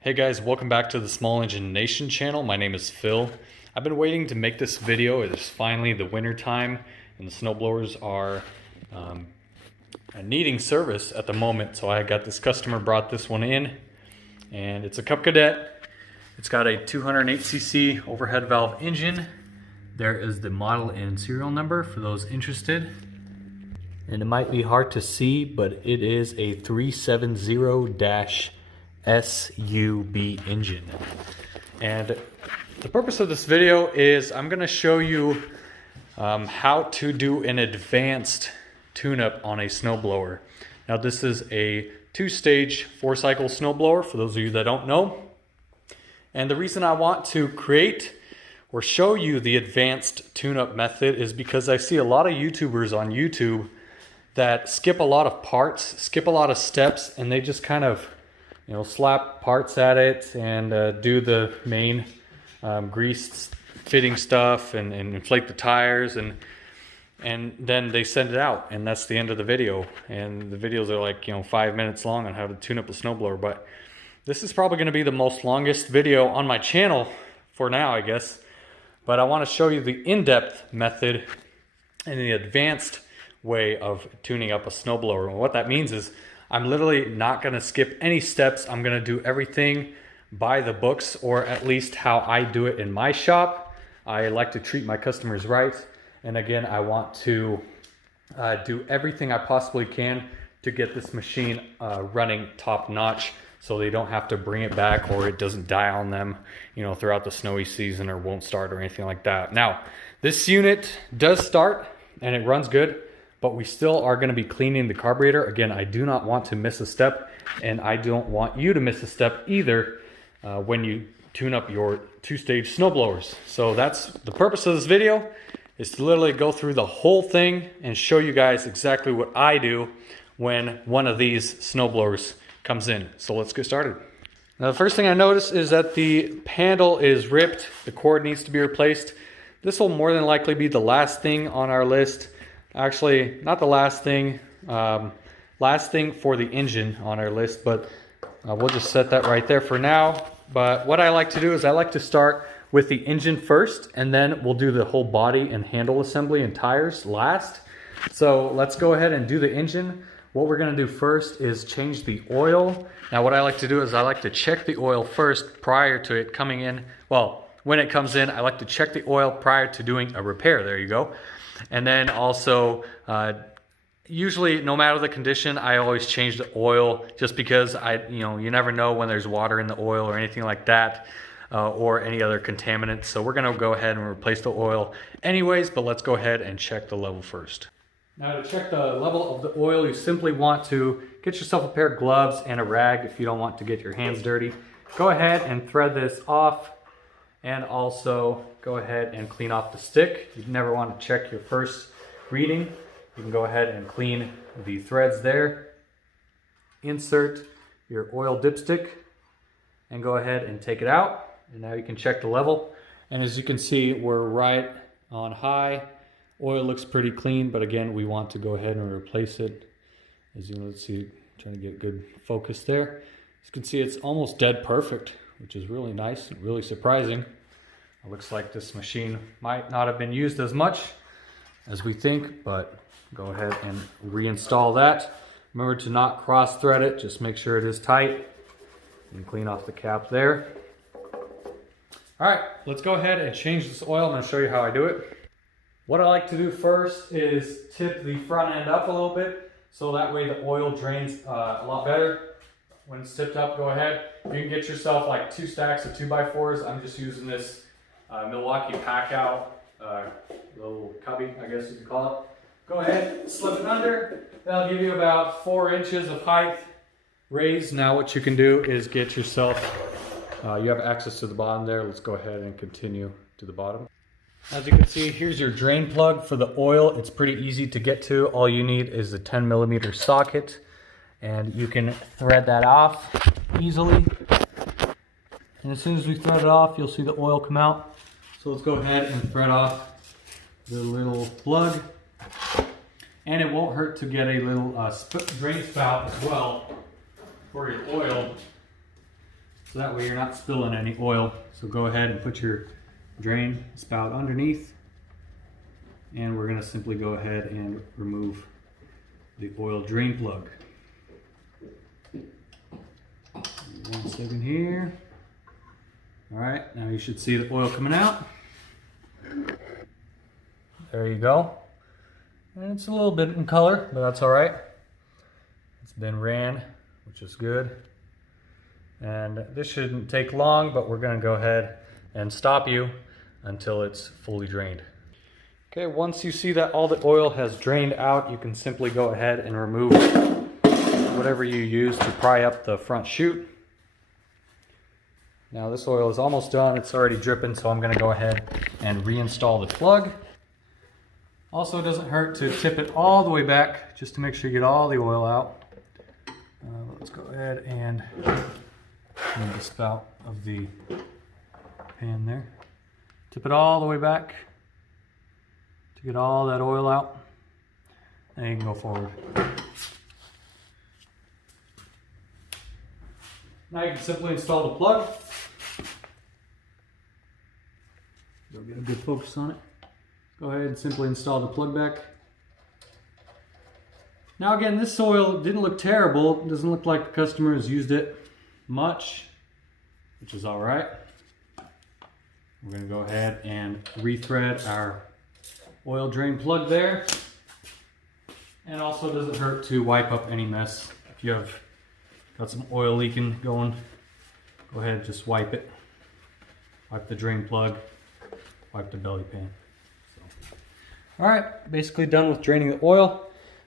Hey guys, welcome back to the Small Engine Nation channel. My name is Phil. I've been waiting to make this video. It's finally the winter time and the snowblowers are needing service at the moment. So I got this customer brought this one in, and it's a Cub Cadet. It's got a 208cc overhead valve engine. There is the model and serial number for those interested. And it might be hard to see, but it is a 370-SUB engine. And the purpose of this video is I'm going to show you how to do an advanced tune-up on a snowblower. Now this is a 2-stage 4-cycle snowblower for those of you that don't know. And the reason I want to create or show you the advanced tune-up method is because I see a lot of YouTubers on YouTube that skip a lot of parts, skip a lot of steps, and they just kind of, you know, slap parts at it and do the main grease fitting stuff and inflate the tires, and then they send it out, and that's the end of the video. And the videos are like, you know, 5 minutes long on how to tune up a snowblower. But this is probably going to be the most longest video on my channel for now, I guess. But I want to show you the in-depth method and the advanced way of tuning up a snowblower. And what that means is I'm literally not going to skip any steps. I'm going to do everything by the books, or at least how I do it in my shop. I like to treat my customers right. And again, I want to do everything I possibly can to get this machine running top notch, so they don't have to bring it back or it doesn't die on them, you know, throughout the snowy season, or won't start or anything like that. Now, this unit does start and it runs good, but we still are going to be cleaning the carburetor. Again, I do not want to miss a step, and I don't want you to miss a step either when you tune up your 2-stage snowblowers. So that's the purpose of this video, is to literally go through the whole thing and show you guys exactly what I do when one of these snowblowers comes in. So let's get started. Now, the first thing I notice is that the handle is ripped. The cord needs to be replaced. This will more than likely be the last thing on our list. Actually, not the last thing for the engine on our list, but we'll just set that right there for now. But what I like to do is I like to start with the engine first, and then we'll do the whole body and handle assembly and tires last. So let's go ahead and do the engine. What we're going to do first is change the oil. Now what I like to do is I like to check the oil first prior to it coming in. Well, when it comes in, I like to check the oil prior to doing a repair. There you go. And then also, usually no matter the condition, I always change the oil, just because you never know when there's water in the oil or anything like that, or any other contaminants. So we're going to go ahead and replace the oil anyways, but let's go ahead and check the level first. Now, to check the level of the oil, you simply want to get yourself a pair of gloves and a rag if you don't want to get your hands dirty. Go ahead and thread this off, and also go ahead and clean off the stick. You never want to check your first reading. You can go ahead and clean the threads there. Insert your oil dipstick and go ahead and take it out. And now you can check the level. And as you can see, we're right on high. Oil looks pretty clean, but again, we want to go ahead and replace it. As you know, let's see, trying to get good focus there. As you can see, it's almost dead perfect, which is really nice and really surprising. It looks like this machine might not have been used as much as we think, but go ahead and reinstall that. Remember to not cross thread it, just make sure it is tight, and clean off the cap there. All right, let's go ahead and change this oil. I'm going to show you how I do it. What I like to do first is tip the front end up a little bit, so that way the oil drains a lot better. When it's tipped up, go ahead. You can get yourself like 2 stacks of 2x4s. I'm just using this Milwaukee pack out, little cubby, I guess you could call it. Go ahead, slip it under. That'll give you about 4 inches of height raised. Now what you can do is get yourself, you have access to the bottom there. Let's go ahead and continue to the bottom. As you can see, here's your drain plug for the oil. It's pretty easy to get to. All you need is a 10mm socket, and you can thread that off easily. And as soon as we thread it off, you'll see the oil come out. So let's go ahead and thread off the little plug. And it won't hurt to get a little drain spout as well for your oil. So that way you're not spilling any oil. So go ahead and put your drain spout underneath. And we're gonna simply go ahead and remove the oil drain plug. 1 second here. All right, now you should see the oil coming out. There you go. And it's a little bit in color, but that's all right. It's been ran, which is good. And this shouldn't take long, but we're gonna go ahead and stop you until it's fully drained. Okay, once you see that all the oil has drained out, you can simply go ahead and remove whatever you use to pry up the front chute. Now this oil is almost done, it's already dripping, so I'm gonna go ahead and reinstall the plug. Also, it doesn't hurt to tip it all the way back, just to make sure you get all the oil out. Let's go ahead and move the spout of the pan there. Tip it all the way back to get all that oil out, and you can go forward. Now you can simply install the plug. Go get a good focus on it. Go ahead and simply install the plug back. Now again, this oil didn't look terrible. It doesn't look like the customer has used it much, which is all right. We're gonna go ahead and rethread our oil drain plug there. And also, it doesn't hurt to wipe up any mess. If you have got some oil leaking going, go ahead and just wipe it. Wipe the drain plug, wipe the belly pan. All right, basically done with draining the oil.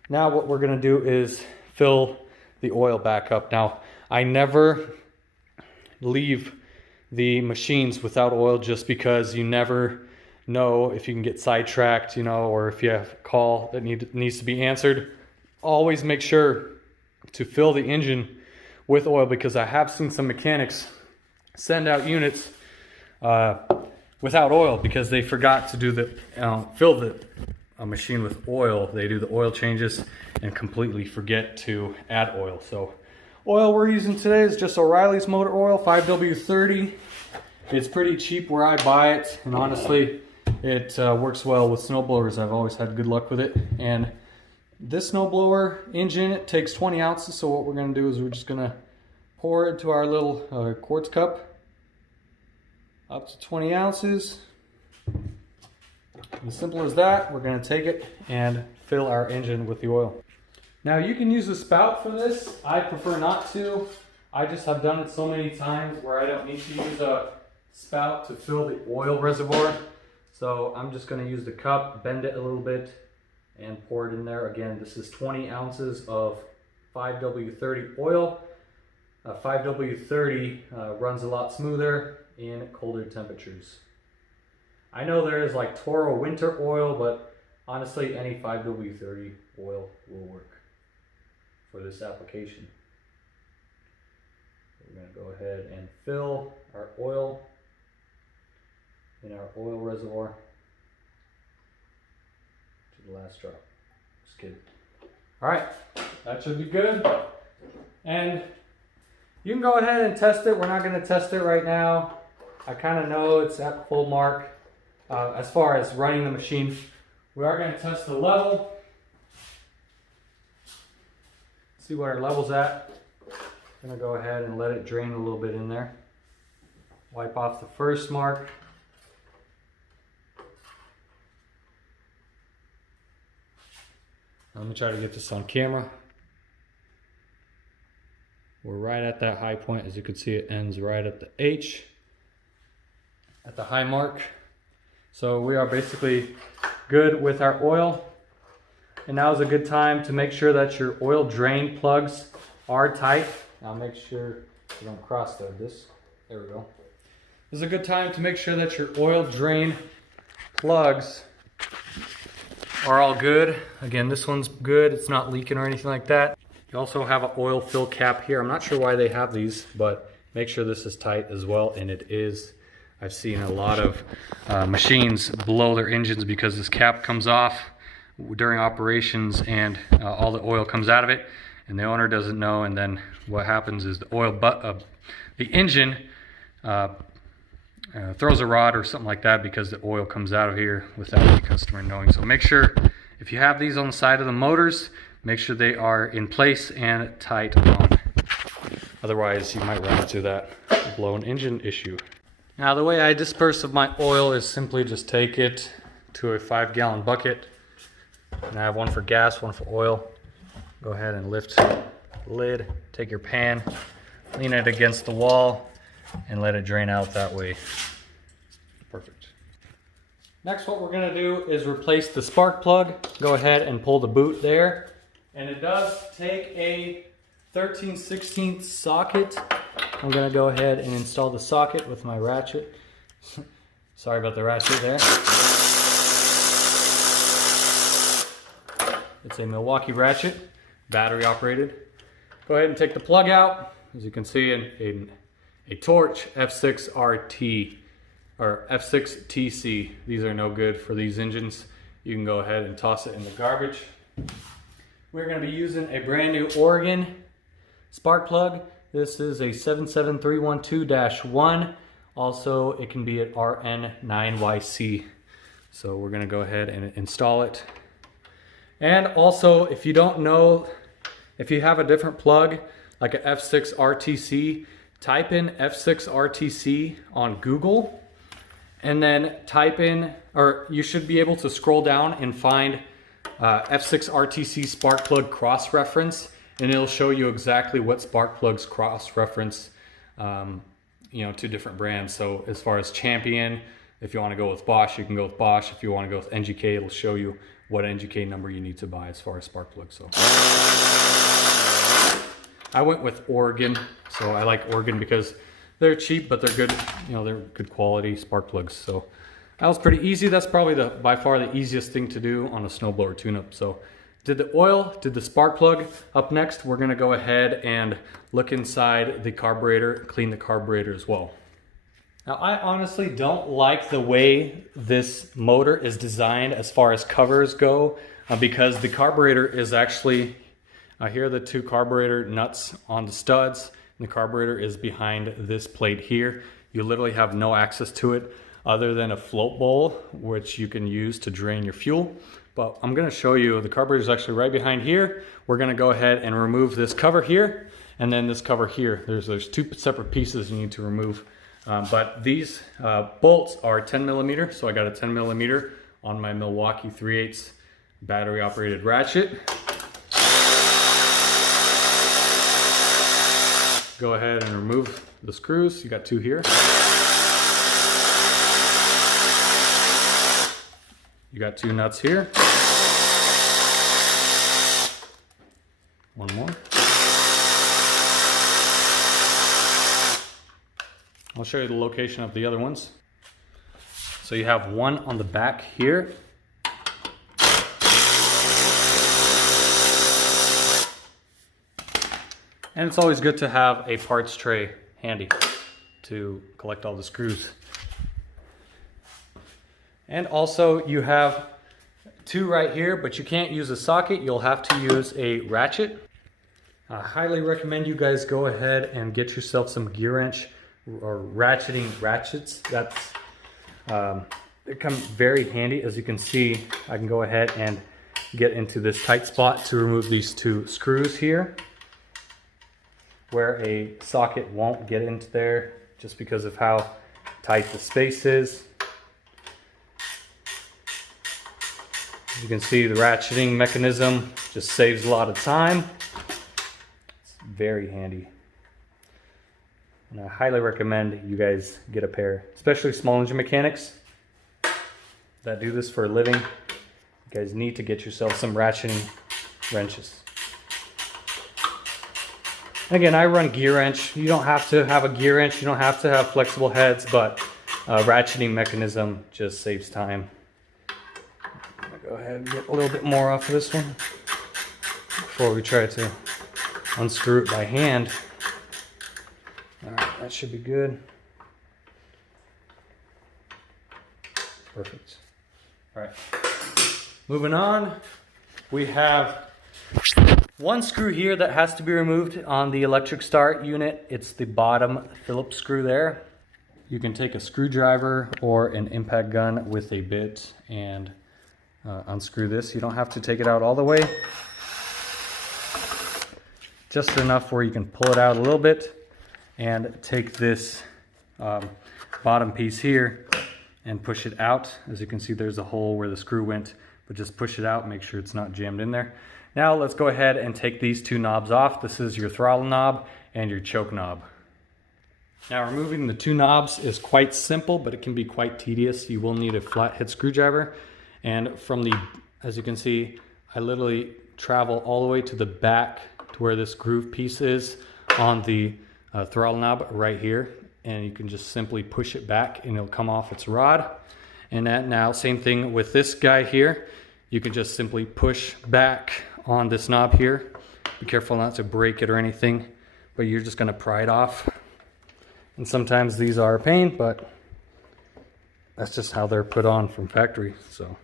Now what we're gonna do is fill the oil back up. Now, I never leave the machines without oil just because you never know if you can get sidetracked, you know, or if you have a call that needs to be answered. Always make sure to fill the engine with oil, because I have seen some mechanics send out units without oil because they forgot to do fill the machine with oil. They do the oil changes and completely forget to add oil. So oil we're using today is just O'Reilly's motor oil, 5W30. It's pretty cheap where I buy it, and honestly it works well with snowblowers. I've always had good luck with it. And this snowblower engine, it takes 20 ounces. So what we're going to do is we're just going to pour it into our little quartz cup, up to 20 ounces. As simple as that. We're going to take it and fill our engine with the oil. Now you can use a spout for this. I prefer not to. I just have done it so many times where I don't need to use a spout to fill the oil reservoir. So I'm just going to use the cup, bend it a little bit, and pour it in there. Again, this is 20 ounces of 5W30 oil. 5W30 runs a lot smoother in colder temperatures. I know there is like Toro winter oil, but honestly any 5W30 oil will work for this application. We're going to go ahead and fill our oil in our oil reservoir to the last drop. Just kidding. All right, that should be good. And you can go ahead and test it. We're not going to test it right now. I kind of know it's at full mark. As far as running the machine, we are going to test the level. See what our level's at. I'm going to go ahead and let it drain a little bit in there. Wipe off the first mark. Let me try to get this on camera. We're right at that high point. As you can see, it ends right at the H, at the high mark. So we are basically good with our oil. And now is a good time to make sure that your oil drain plugs are tight. Now make sure you don't cross thread this. There we go. This is a good time to make sure that your oil drain plugs are all good. Again, this one's good. It's not leaking or anything like that. You also have an oil fill cap here. I'm not sure why they have these, but make sure this is tight as well, and it is. I've seen a lot of machines blow their engines because this cap comes off during operations and all the oil comes out of it. and the owner doesn't know, and then what happens is the engine throws a rod or something like that because the oil comes out of here without the customer knowing. So make sure, if you have these on the side of the motors, make sure they are in place and tight on. Otherwise, you might run into that blown engine issue. Now, the way I disperse of my oil is simply just take it to a 5-gallon bucket. And I have one for gas, one for oil. Go ahead and lift the lid, take your pan, lean it against the wall, and let it drain out that way. Perfect. Next, what we're gonna do is replace the spark plug. Go ahead and pull the boot there. And it does take a 13/16 socket. I'm gonna go ahead and install the socket with my ratchet. Sorry about the ratchet there. It's a Milwaukee ratchet, battery operated. Go ahead and take the plug out. As you can see, a Torch F6RT or F6TC. These are no good for these engines. You can go ahead and toss it in the garbage. We're going to be using a brand new Oregon spark plug. This is a 77312-1. Also, it can be at RN9YC. So we're going to go ahead and install it. And also, if you don't know, if you have a different plug, like a F6RTC, type in F6RTC on Google, and then type in, or you should be able to scroll down and find F6RTC spark plug cross-reference, and it'll show you exactly what spark plugs cross-reference, to different brands. So as far as Champion, if you want to go with Bosch, you can go with Bosch. If you want to go with NGK, it'll show you what NGK number you need to buy as far as spark plugs. So I went with Oregon. So I like Oregon because they're cheap, but they're good. They're good quality spark plugs. So that was pretty easy. That's probably by far the easiest thing to do on a snowblower tune-up. So did the oil, did the spark plug. Up next, we're gonna go ahead and look inside the carburetor, clean the carburetor as well. Now, I honestly don't like the way this motor is designed as far as covers go, because the carburetor is actually, here are the two carburetor nuts on the studs, and the carburetor is behind this plate here. You literally have no access to it other than a float bowl, which you can use to drain your fuel. But I'm gonna show you, the carburetor is actually right behind here. We're gonna go ahead and remove this cover here, and then this cover here. There's two separate pieces you need to remove. But these bolts are 10 millimeter, so I got a 10 millimeter on my Milwaukee 3/8 battery operated ratchet. Go ahead and remove the screws. You got two here. You got two nuts here. One more. I'll show you the location of the other ones. So you have one on the back here. And it's always good to have a parts tray handy to collect all the screws. And also you have two right here, but you can't use a socket. You'll have to use a ratchet. I highly recommend you guys go ahead and get yourself some gear wrench or ratcheting ratchets. That's they come very handy. As you can see, I can go ahead and get into this tight spot to remove these two screws here, where a socket won't get into there just because of how tight the space is. As you can see, the ratcheting mechanism just saves a lot of time. It's very handy. And I highly recommend you guys get a pair, especially small engine mechanics that do this for a living. You guys need to get yourself some ratcheting wrenches. Again, I run gear wrench. You don't have to have a gear wrench. You don't have to have flexible heads, but a ratcheting mechanism just saves time. I'm gonna go ahead and get a little bit more off of this one before we try to unscrew it by hand. All right, that should be good. Perfect. All right, moving on. We have One screw here that has to be removed on the electric start unit. It's the bottom Phillips screw there. You can take a screwdriver or an impact gun with a bit and unscrew this. You don't have to take it out all the way. Just enough where you can pull it out a little bit and take this bottom piece here and push it out. As you can see, there's a hole where the screw went, but just push it out, make sure it's not jammed in there. Now let's go ahead and take these two knobs off. This is your throttle knob and your choke knob. Now removing the two knobs is quite simple, but it can be quite tedious. You will need a flathead screwdriver. And from the, as you can see, I literally travel all the way to the back to where this groove piece is on the throttle knob right here. And you can just simply push it back and it'll come off its rod. And that now, same thing with this guy here. You can just simply push back on this knob here. Be careful not to break it or anything, but you're just gonna pry it off. And sometimes these are a pain, but that's just how they're put on from factory. So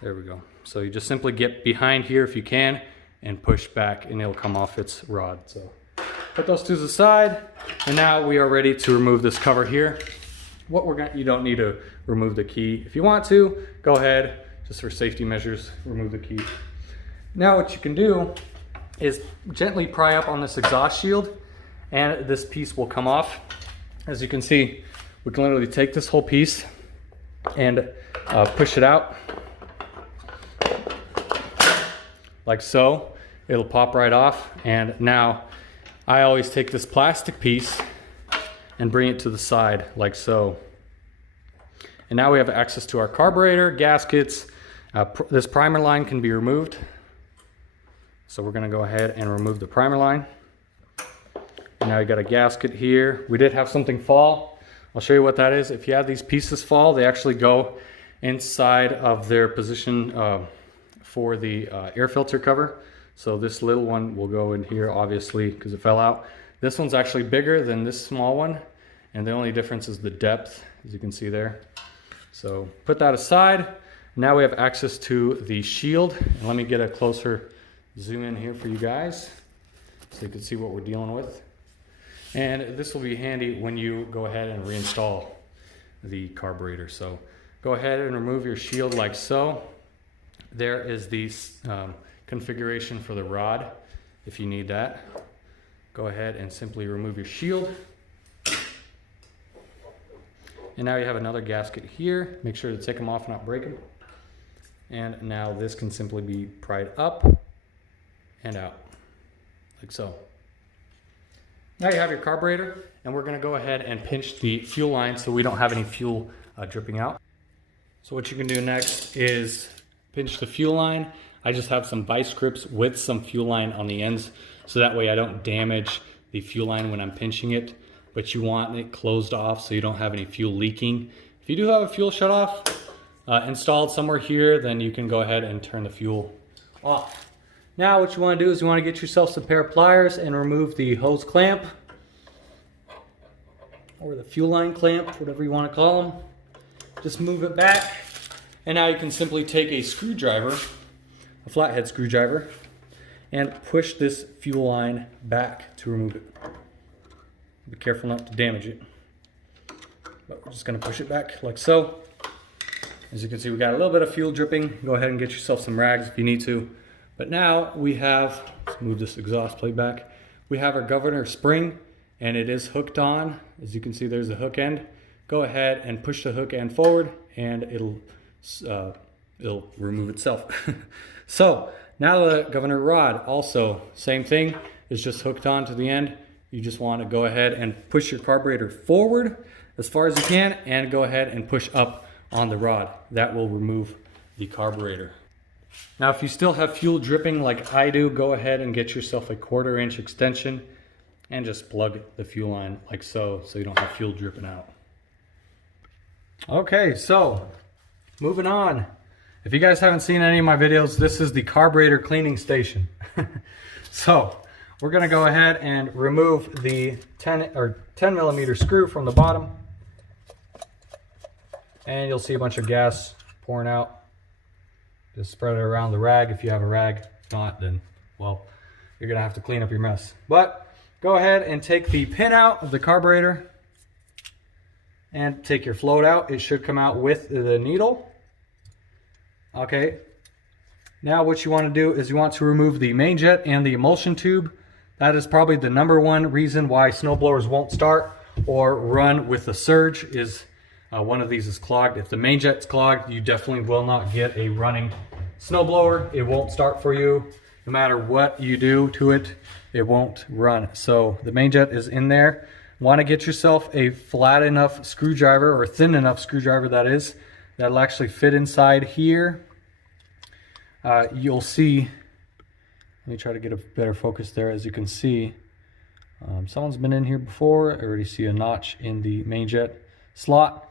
there we go. So you just simply get behind here if you can and push back and it'll come off its rod. So put those two to the side, and now we are ready to remove this cover here. You don't need to remove the key. If you want to, go ahead, just for safety measures, remove the key. Now what you can do is gently pry up on this exhaust shield and this piece will come off. As you can see, we can literally take this whole piece and push it out like so. It'll pop right off. And now I always take this plastic piece and bring it to the side like so. And now we have access to our carburetor, gaskets. This primer line can be removed. So we're gonna go ahead and remove the primer line. And now you got a gasket here. We did have something fall. I'll show you what that is. If you have these pieces fall, they actually go inside of their position for the air filter cover. So this little one will go in here, obviously, because it fell out. This one's actually bigger than this small one. And the only difference is the depth, as you can see there. So put that aside. Now we have access to the shield. And let me get a closer zoom in here for you guys so you can see what we're dealing with. And this will be handy when you go ahead and reinstall the carburetor. So go ahead and remove your shield like so. There is the configuration for the rod if you need that. Go ahead and simply remove your shield. And now you have another gasket here. Make sure to take them off and not break them. And now this can simply be pried up and out like so. Now you have your carburetor, and we're gonna go ahead and pinch the fuel line so we don't have any fuel dripping out. So what you can do next is pinch the fuel line. I just have some vice grips with some fuel line on the ends, so that way I don't damage the fuel line when I'm pinching it, but you want it closed off so you don't have any fuel leaking. If you do have a fuel shutoff installed somewhere here, then you can go ahead and turn the fuel off. Now what you want to do is you want to get yourself some pair of pliers and remove the hose clamp or the fuel line clamp, whatever you want to call them. Just move it back, and now you can simply take a screwdriver, a flathead screwdriver, and push this fuel line back to remove it. Be careful not to damage it, but we're just going to push it back like so. As you can see, we got a little bit of fuel dripping. Go ahead and get yourself some rags if you need to. But now we have, let's move this exhaust plate back. We have our governor spring, and it is hooked on. As you can see, there's a hook end. Go ahead and push the hook end forward, and it'll remove itself. So now the governor rod, also same thing, is just hooked on to the end. You just want to go ahead and push your carburetor forward as far as you can, and go ahead and push up on the rod. That will remove the carburetor. Now if you still have fuel dripping like I do, go ahead and get yourself a 1/4 inch extension and just plug the fuel line like so, so you don't have fuel dripping out. Okay, so moving on. If you guys haven't seen any of my videos, this is the carburetor cleaning station. So we're gonna go ahead and remove the 10 millimeter screw from the bottom. And you'll see a bunch of gas pouring out. Just spread it around the rag if you have a rag. If not, then well, you're gonna have to clean up your mess. But go ahead and take the pin out of the carburetor and take your float out. It should come out with the needle. Okay, now what you want to do is you want to remove the main jet and the emulsion tube. That is probably the #1 reason why snowblowers won't start or run with a surge, is one of these is clogged. If the main jet's clogged, you definitely will not get a running snowblower. It won't start for you. No matter what you do to it, it won't run. So the main jet is in there. Want to get yourself a flat enough screwdriver, or thin enough screwdriver that is, that'll actually fit inside here. You'll see, let me try to get a better focus there. As you can see, someone's been in here before. I already see a notch in the main jet slot,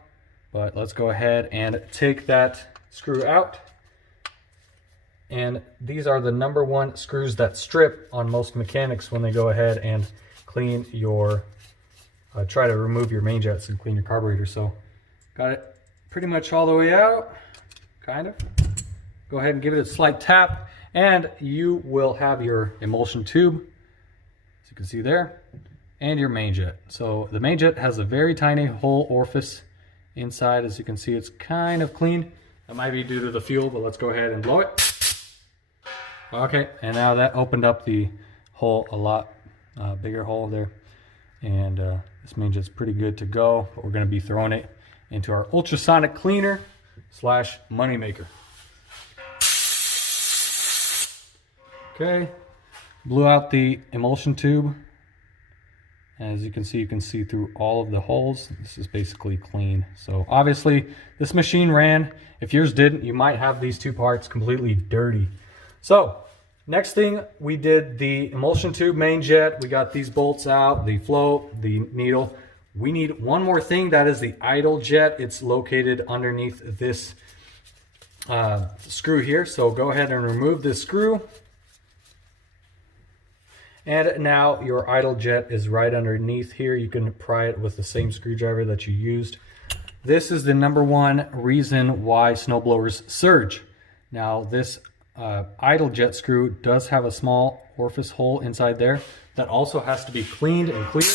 but let's go ahead and take that screw out. And these are the #1 screws that strip on most mechanics when they go ahead and clean your, try to remove your main jets and clean your carburetor. So got it pretty much all the way out, kind of. Go ahead and give it a slight tap, and you will have your emulsion tube, as you can see there, and your main jet. So the main jet has a very tiny hole orifice inside. As you can see, it's kind of clean. That might be due to the fuel, but let's go ahead and blow it. Okay, and now that opened up the hole a lot, bigger hole there. And this main jet's pretty good to go, but we're gonna be throwing it into our ultrasonic cleaner slash moneymaker. Okay, blew out the emulsion tube. As you can see through all of the holes. This is basically clean. So obviously this machine ran. If yours didn't, you might have these two parts completely dirty. So next thing, we did the emulsion tube, main jet. We got these bolts out, the float, the needle. We need one more thing, that is the idle jet. It's located underneath this screw here. So go ahead and remove this screw. And now your idle jet is right underneath here. You can pry it with the same screwdriver that you used. This is the #1 reason why snowblowers surge. Now this idle jet screw does have a small orifice hole inside there that also has to be cleaned and cleared.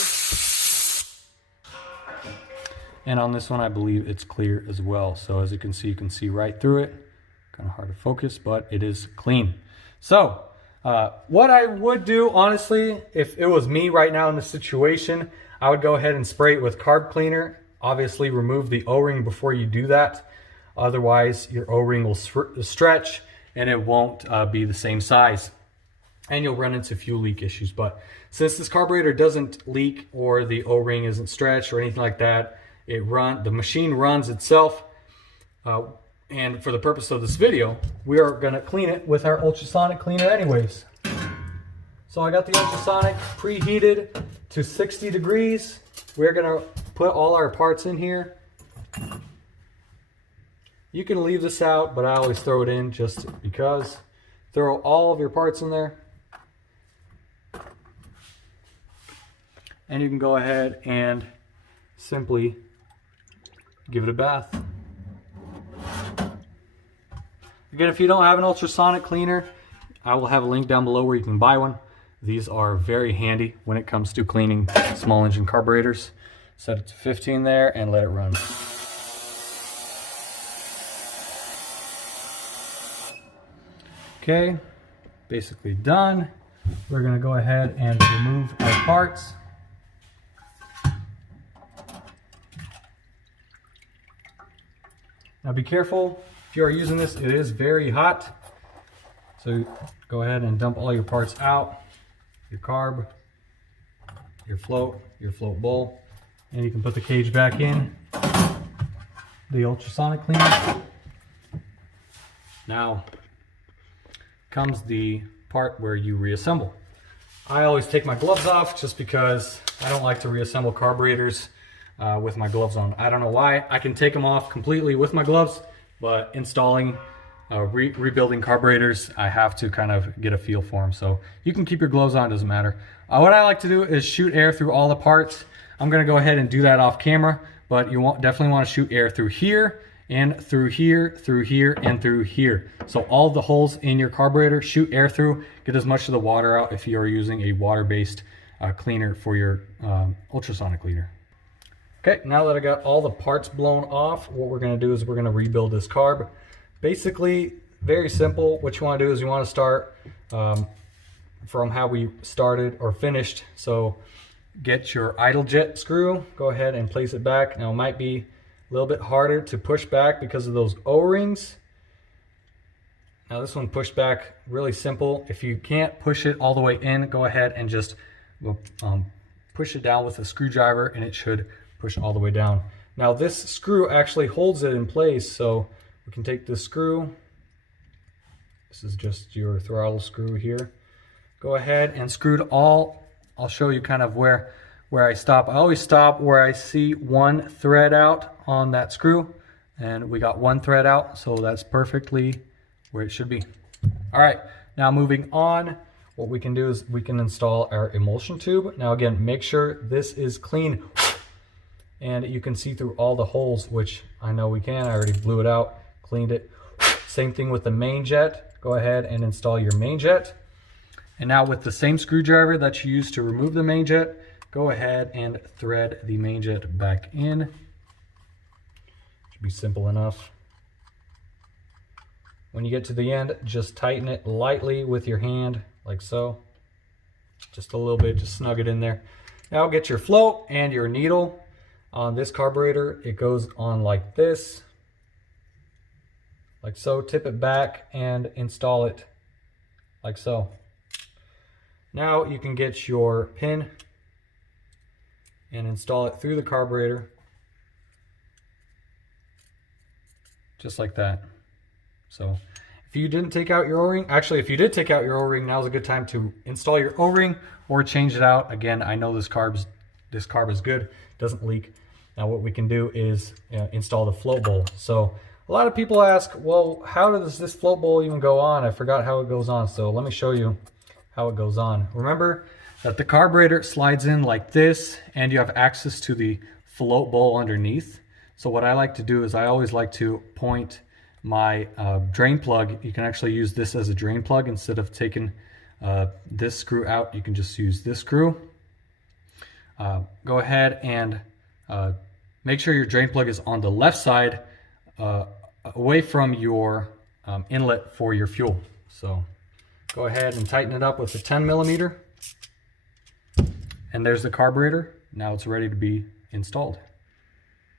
And on this one, I believe it's clear as well. So as you can see right through it. Kind of hard to focus, but it is clean. So what I would do, honestly, if it was me right now in this situation, I would go ahead and spray it with carb cleaner. Obviously remove the O-ring before you do that. Otherwise your O-ring will stretch and it won't be the same size, and you'll run into fuel leak issues. But since this carburetor doesn't leak, or the O-ring isn't stretched or anything like that, the machine runs itself. And for the purpose of this video, we are gonna clean it with our ultrasonic cleaner anyways. So I got the ultrasonic preheated to 60 degrees. We're gonna put all our parts in here. You can leave this out, but I always throw it in just because. Throw all of your parts in there. And you can go ahead and simply give it a bath. Again, if you don't have an ultrasonic cleaner, I will have a link down below where you can buy one. These are very handy when it comes to cleaning small engine carburetors. Set it to 15 there and let it run. Okay, basically done. We're gonna go ahead and remove our parts. Now be careful, if you are using this, it is very hot. So go ahead and dump all your parts out. Your carb, your float bowl, and you can put the cage back in. The ultrasonic cleaner. Now comes the part where you reassemble. I always take my gloves off just because I don't like to reassemble carburetors with my gloves on. I don't know why. I can take them off completely with my gloves, but installing, rebuilding carburetors, I have to kind of get a feel for them. So you can keep your gloves on, doesn't matter. What I like to do is shoot air through all the parts. I'm gonna go ahead and do that off camera, but you definitely want to shoot air through here and through here, and through here. So all the holes in your carburetor, shoot air through, get as much of the water out if you are using a water-based cleaner for your ultrasonic cleaner. Okay, now that I got all the parts blown off, what we're gonna do is we're gonna rebuild this carb. Basically, very simple. What you wanna do is you wanna start from how we started or finished. So get your idle jet screw, go ahead and place it back. Now it might be a little bit harder to push back because of those O-rings. Now this one pushed back really simple. If you can't push it all the way in, go ahead and just push it down with a screwdriver and it should push all the way down. Now this screw actually holds it in place, so we can take this screw. This is just your throttle screw here. Go ahead and screw it all. I'll show you kind of where I stop. I always stop where I see one thread out on that screw, and we got one thread out, so that's perfectly where it should be. All right, now moving on, what we can do is we can install our emulsion tube. Now again, make sure this is clean and you can see through all the holes, which I know we can. I already blew it out, cleaned it. Same thing with the main jet. Go ahead and install your main jet. And now with the same screwdriver that you used to remove the main jet, go ahead and thread the main jet back in. Should be simple enough. When you get to the end, just tighten it lightly with your hand, like so. Just a little bit, just snug it in there. Now get your float and your needle. On this carburetor, it goes on like this. Like so, tip it back and install it like so. Now you can get your pin and install it through the carburetor. Just like that. So if you didn't take out your O-ring, actually if you did take out your O-ring, now's a good time to install your O-ring or change it out. Again, I know this carb is good, doesn't leak. Now what we can do is install the float bowl. So a lot of people ask, well, how does this float bowl even go on? I forgot how it goes on, so let me show you how it goes on. Remember that the carburetor slides in like this and you have access to the float bowl underneath. So what I like to do is I always like to point my drain plug. You can actually use this as a drain plug. Instead of taking this screw out, you can just use this screw. Go ahead and make sure your drain plug is on the left side, away from your inlet for your fuel. So go ahead and tighten it up with a 10mm. And there's the carburetor. Now it's ready to be installed.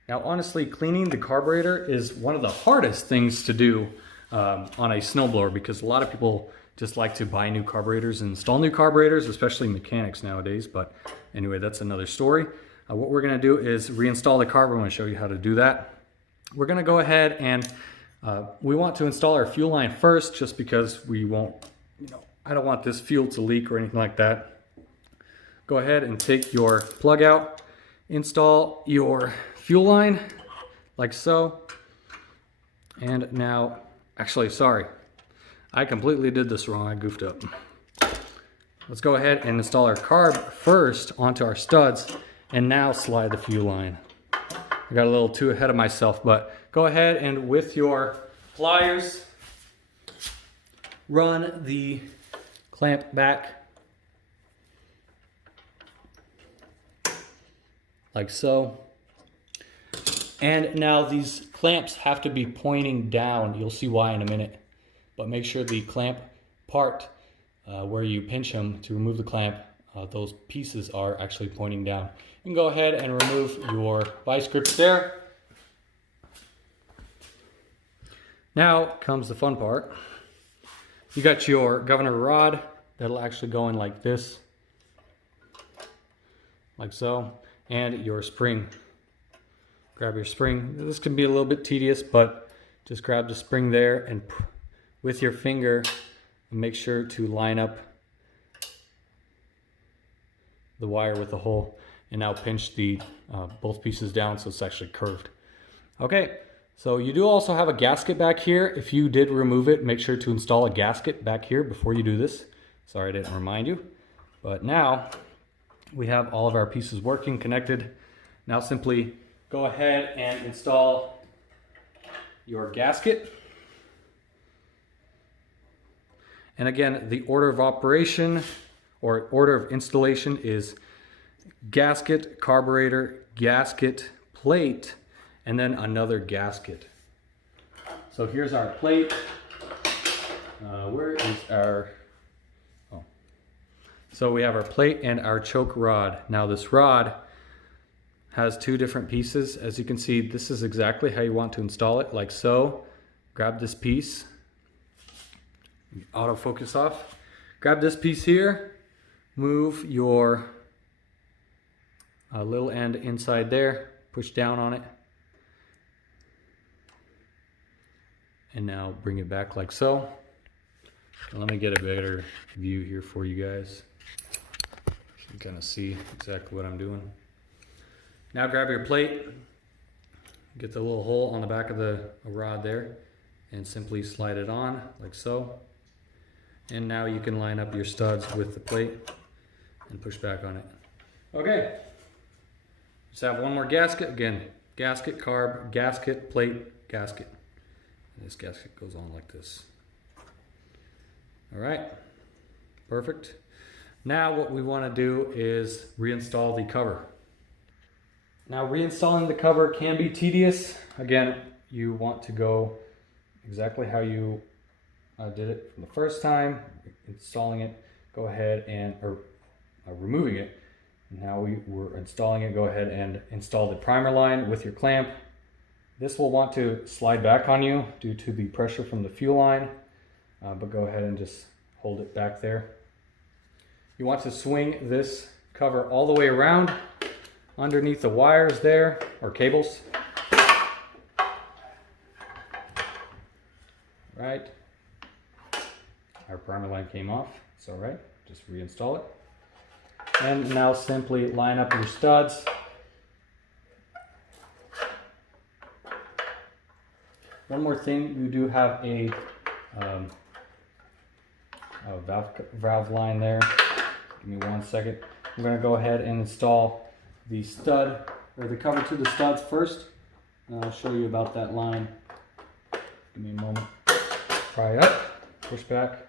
Now honestly, cleaning the carburetor is one of the hardest things to do on a snowblower, because a lot of people just like to buy new carburetors and install new carburetors, especially mechanics nowadays. But anyway, that's another story. What we're gonna do is reinstall the carb. I'm gonna show you how to do that. We're gonna go ahead and we want to install our fuel line first, just because we won't, I don't want this fuel to leak or anything like that. Go ahead and take your plug out, install your fuel line like so. And now, actually, sorry, I completely did this wrong. I goofed up. Let's go ahead and install our carb first onto our studs, and now slide the fuel line. I got a little too ahead of myself, but go ahead and with your pliers, run the clamp back like so. And now these clamps have to be pointing down. You'll see why in a minute. But make sure the clamp part, where you pinch them to remove the clamp, those pieces are actually pointing down. You can go ahead and remove your vice grips there. Now comes the fun part. You got your governor rod that'll actually go in like this, like so, and your spring. Grab your spring. This can be a little bit tedious, but just grab the spring there and with your finger make sure to line up the wire with the hole, and now pinch the both pieces down so it's actually curved. Okay, so you do also have a gasket back here. If you did remove it, make sure to install a gasket back here before you do this. Sorry I didn't remind you. But now we have all of our pieces working, connected. Now simply go ahead and install your gasket. And again, the order of operation or order of installation is gasket, carburetor, gasket, plate, and then another gasket. So here's our plate. Where is our... Oh. So we have our plate and our choke rod. Now this rod has two different pieces. As you can see, this is exactly how you want to install it, like so. Grab this piece. Autofocus off. Grab this piece here. Move your little end inside there. Push down on it. And now bring it back like so. Let me get a better view here for you guys. You can kind of see exactly what I'm doing. Now grab your plate. Get the little hole on the back of the rod there and simply slide it on like so. And now you can line up your studs with the plate and push back on it. Okay. Just have one more gasket. Again, gasket, carb, gasket, plate, gasket. And this gasket goes on like this. All right, perfect. Now what we want to do is reinstall the cover. Now reinstalling the cover can be tedious. Again, you want to go exactly how you did it from the first time, installing it, go ahead and, removing it. Now we're installing it, go ahead and install the primer line with your clamp. This will want to slide back on you due to the pressure from the fuel line, but go ahead and just hold it back there. You want to swing this cover all the way around underneath the wires there, or cables. Right. Our primer line came off, it's all right. Just reinstall it. And now simply line up your studs. One more thing, you do have a valve line there. Give me 1 second. I'm going to go ahead and install the stud, or the cover to the studs first. And I'll show you about that line. Give me a moment. Pry it up, push back.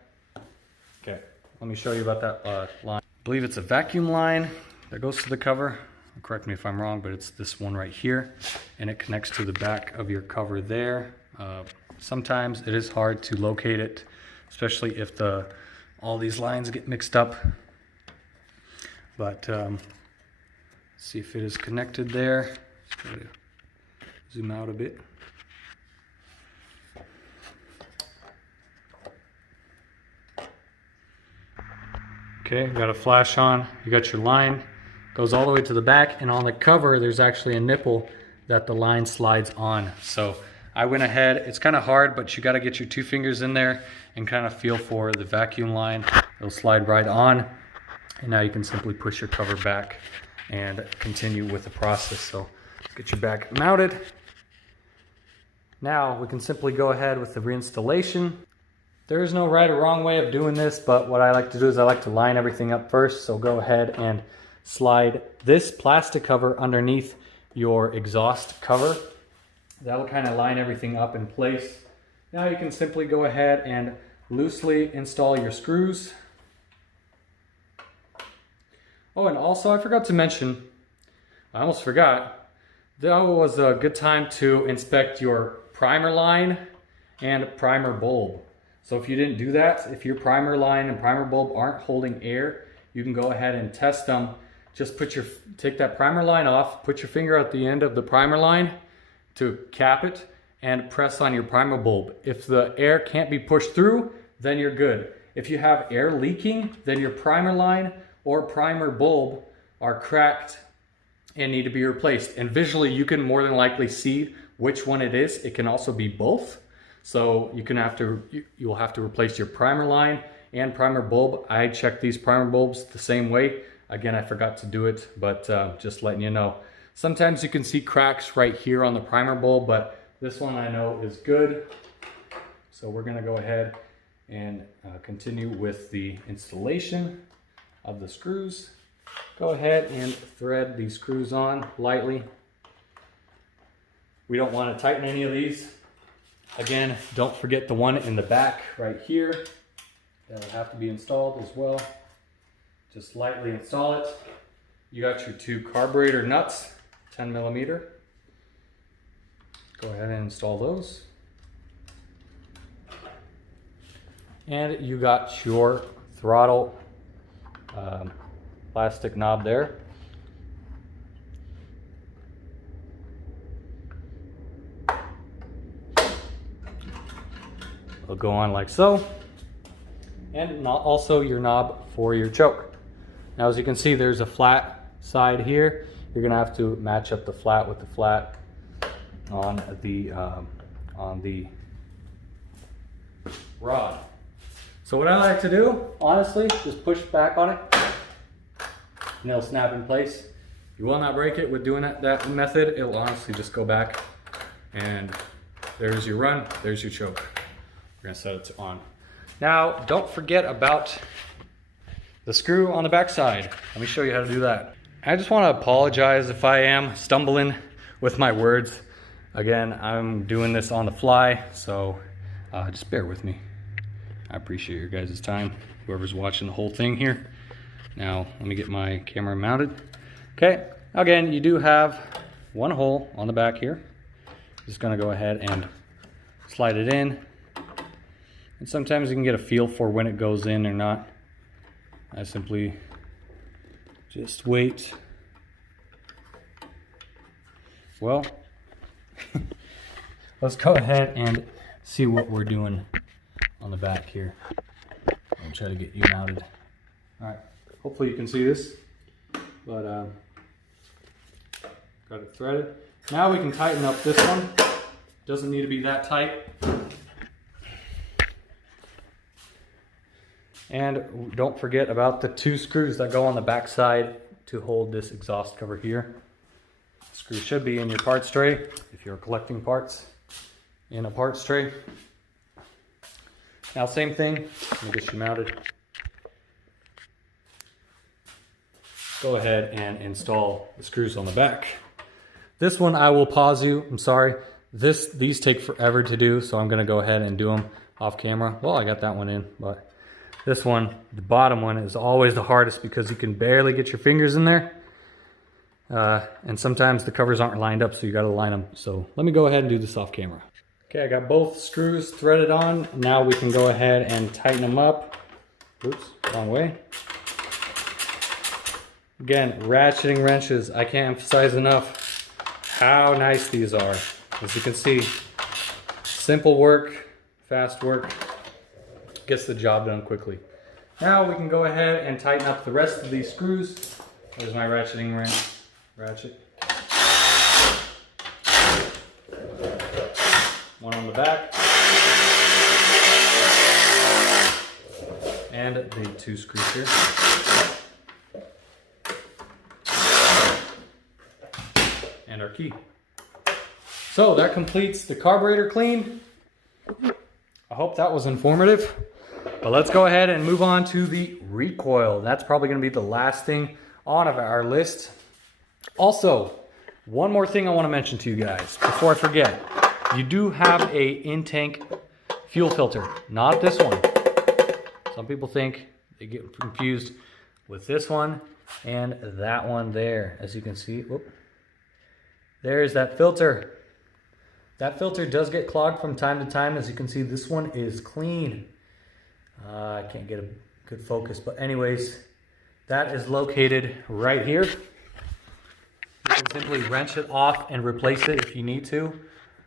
Okay, let me show you about that line. I believe it's a vacuum line that goes to the cover. Correct me if I'm wrong, but it's this one right here. And it connects to the back of your cover there. Sometimes it is hard to locate it, especially if all these lines get mixed up. But see if it is connected there. Just try to zoom out a bit. Okay, got a flash on. You got your line, goes all the way to the back, and on the cover there's actually a nipple that the line slides on. So I went ahead, it's kind of hard, but you got to get your 2 fingers in there and kind of feel for the vacuum line. It'll slide right on, and now you can simply push your cover back and continue with the process. So let's get your back mounted. Now we can simply go ahead with the reinstallation. There is no right or wrong way of doing this, but what I like to do is I like to line everything up first. So go ahead and slide this plastic cover underneath your exhaust cover. That'll kind of line everything up in place. Now you can simply go ahead and loosely install your screws. Oh, and also I forgot to mention, I almost forgot, that was a good time to inspect your primer line and primer bulb. So if you didn't do that, if your primer line and primer bulb aren't holding air, you can go ahead and test them. Just take that primer line off, put your finger at the end of the primer line to cap it, and press on your primer bulb. If the air can't be pushed through, then you're good. If you have air leaking, then your primer line or primer bulb are cracked and need to be replaced. And visually, you can more than likely see which one it is. It can also be both. So you'll have to replace your primer line and primer bulb. I check these primer bulbs the same way. Again, I forgot to do it, but just letting you know. Sometimes you can see cracks right here on the primer bulb, but this one I know is good. So we're gonna go ahead and continue with the installation of the screws. Go ahead and thread these screws on lightly. We don't want to tighten any of these. Again, don't forget the one in the back right here. That will have to be installed as well. Just lightly install it. You got your 2 carburetor nuts, 10 millimeter. Go ahead and install those. And you got your throttle plastic knob there. It'll go on like so. And also your knob for your choke. Now as you can see, there's a flat side here. You're gonna have to match up the flat with the flat on the rod. So what I like to do, honestly, just push back on it and it'll snap in place. You will not break it with doing that method. It'll honestly just go back, and there's your run, there's your choke. We're gonna set it to on. Now, don't forget about the screw on the back side. Let me show you how to do that. I just want to apologize if I am stumbling with my words. Again, I'm doing this on the fly, so just bear with me. I appreciate your guys' time, whoever's watching the whole thing here. Now, let me get my camera mounted. Okay, again, you do have one hole on the back here. Just gonna go ahead and slide it in. And sometimes you can get a feel for when it goes in or not. I simply just wait. Well, let's go ahead and see what we're doing on the back here. I'll try to get you mounted. All right, hopefully you can see this, but got it threaded. Now we can tighten up this one. Doesn't need to be that tight. And don't forget about the 2 screws that go on the back side to hold this exhaust cover here. The screw should be in your parts tray if you're collecting parts in a parts tray. Now same thing, let me get you mounted. Go ahead and install the screws on the back. This one I will pause you, I'm sorry. These take forever to do, so I'm gonna go ahead and do them off camera. Well, I got that one in, but this one, the bottom one, is always the hardest because you can barely get your fingers in there. And sometimes the covers aren't lined up, so you gotta line them. So let me go ahead and do this off camera. Okay, I got both screws threaded on. Now we can go ahead and tighten them up. Oops, wrong way. Again, ratcheting wrenches. I can't emphasize enough how nice these are. As you can see, simple work, fast work, gets the job done quickly. Now we can go ahead and tighten up the rest of these screws. There's my ratcheting wrench. Ratchet. One on the back. And the 2 screws here. And our key. So that completes the carburetor clean. I hope that was informative. But let's go ahead and move on to the recoil. That's probably going to be the last thing on our list. Also, one more thing I want to mention to you guys before I forget. You do have a in-tank fuel filter, not this one. Some people think they get confused with this one and that one there. As you can see, whoop, there's that filter. That filter does get clogged from time to time. As you can see, this one is clean. I can't get a good focus, but anyways, that is located right here. You can simply wrench it off and replace it if you need to.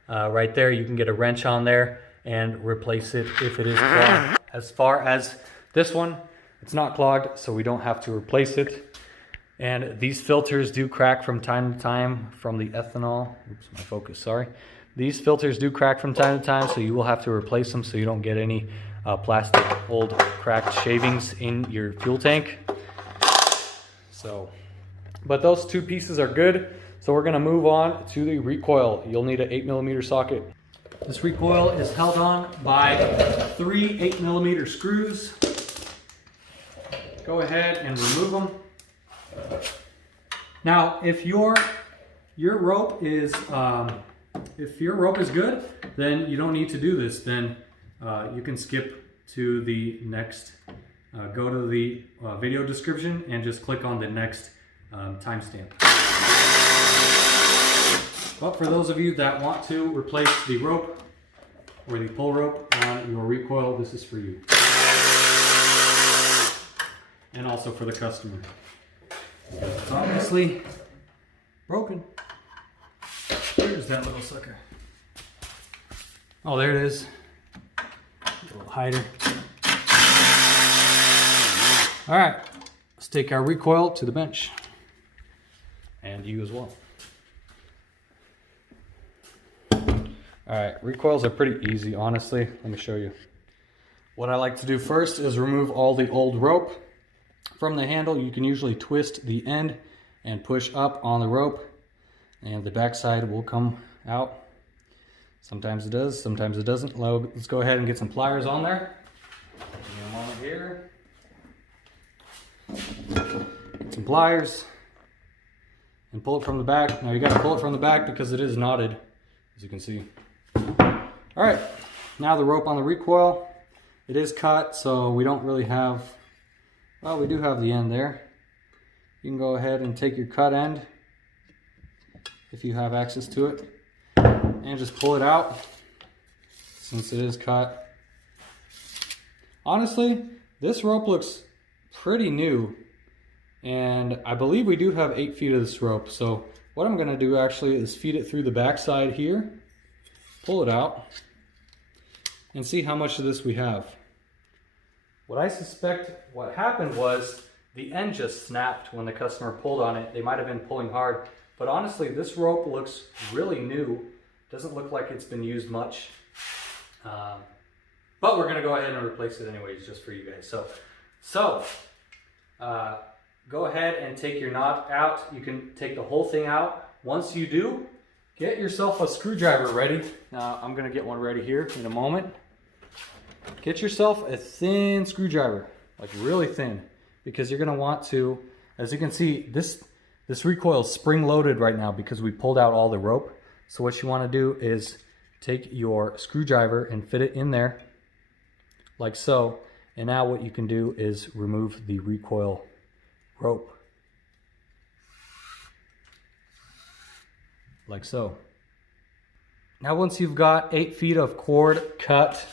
Right there, you can get a wrench on there and replace it if it is clogged. As far as this one, it's not clogged, so we don't have to replace it. And these filters do crack from time to time from the ethanol. Oops, my focus, sorry. These filters do crack from time to time, so you will have to replace them so you don't get any plastic old cracked shavings in your fuel tank. So, but those 2 pieces are good. So we're gonna move on to the recoil. You'll need an 8mm socket. This recoil is held on by 3 8mm screws. Go ahead and remove them. Now, if your rope is If your rope is good, then you don't need to do this. Then you can skip to the next, go to the video description and just click on the next timestamp. But for those of you that want to replace the rope or the pull rope on your recoil, this is for you. And also for the customer. It's obviously broken. There's that little sucker. Oh, there it is. A little hider. All right, let's take our recoil to the bench. And you as well. All right, recoils are pretty easy, honestly. Let me show you. What I like to do first is remove all the old rope from the handle. You can usually twist the end and push up on the rope, and the backside will come out. Sometimes it does, sometimes it doesn't. Let's go ahead and get some pliers on there. Give me a moment here. Get some pliers and pull it from the back. Now you got to pull it from the back because it is knotted, as you can see. All right, now the rope on the recoil. It is cut, so we don't really have, well, we do have the end there. You can go ahead and take your cut end, if you have access to it, and just pull it out, since it is cut. Honestly, this rope looks pretty new, and I believe we do have 8 feet of this rope. So what I'm gonna do actually is feed it through the back side here, pull it out, and see how much of this we have. What I suspect what happened was the end just snapped when the customer pulled on it. They might have been pulling hard, but honestly, this rope looks really new. Doesn't look like it's been used much. But we're gonna go ahead and replace it anyways, just for you guys. So go ahead and take your knot out. You can take the whole thing out. Once you do, get yourself a screwdriver ready. Now, I'm gonna get one ready here in a moment. Get yourself a thin screwdriver, like really thin, because you're gonna want to, as you can see, this recoil is spring loaded right now because we pulled out all the rope. So what you wanna do is take your screwdriver and fit it in there, like so. And now what you can do is remove the recoil rope, like so. Now once you've got 8 feet of cord cut,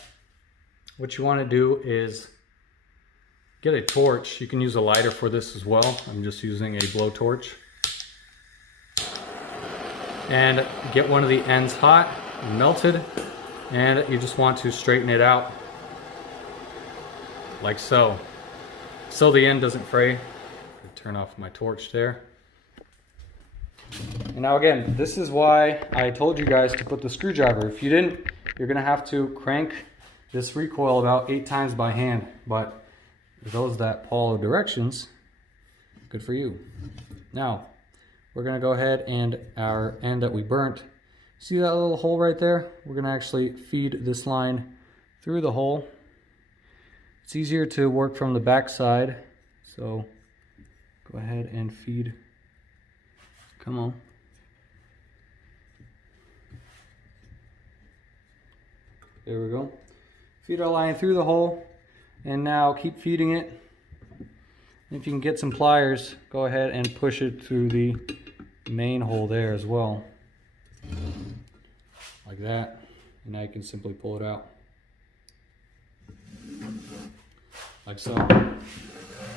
what you want to do is get a torch. You can use a lighter for this as well. I'm just using a blowtorch. And get one of the ends hot and melted, and you just want to straighten it out like so, so the end doesn't fray. Turn off my torch there. And now again, this is why I told you guys to put the screwdriver. If you didn't, you're gonna have to crank this recoil about 8 times by hand. But for those that follow directions, good for you. Now, we're gonna go ahead and our end that we burnt, see that little hole right there? We're gonna actually feed this line through the hole. It's easier to work from the back side, so go ahead and feed. Come on. There we go. Feed our line through the hole, and now keep feeding it. If you can get some pliers, go ahead and push it through the main hole there as well. Like that. And now you can simply pull it out. Like so.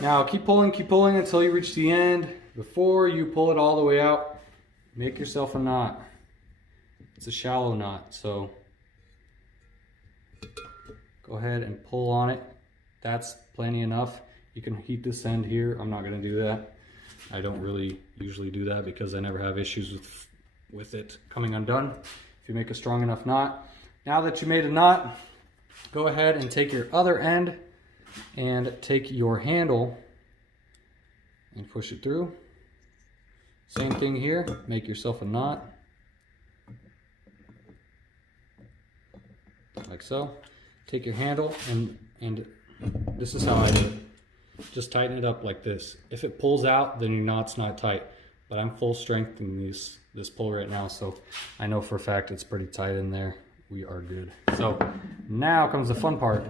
Now keep pulling until you reach the end. Before you pull it all the way out, make yourself a knot. It's a shallow knot, so go ahead and pull on it. That's plenty enough. You can heat this end here. I'm not gonna do that. I don't really usually do that because I never have issues with it coming undone. If you make a strong enough knot. Now that you made a knot, go ahead and take your other end and take your handle and push it through. Same thing here, make yourself a knot. Like so. Take your handle and this is how I do it. Just tighten it up like this. If it pulls out, then your knot's not tight. But I'm full strength in this pull right now, so I know for a fact it's pretty tight in there. We are good. So now comes the fun part.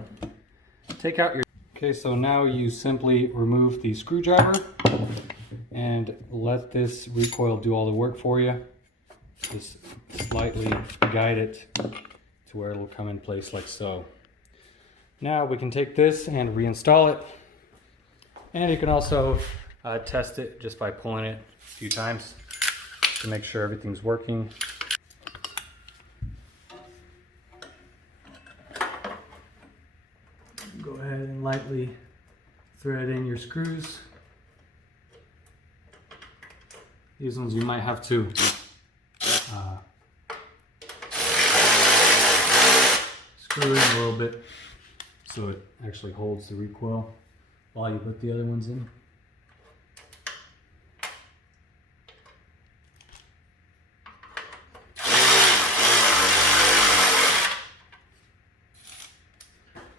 Take out your... Okay, so now you simply remove the screwdriver and let this recoil do all the work for you. Just slightly guide it to where it'll come in place like so. Now we can take this and reinstall it. And you can also test it just by pulling it a few times to make sure everything's working. Go ahead and lightly thread in your screws. These ones you might have to screw in a little bit so it actually holds the recoil while you put the other ones in.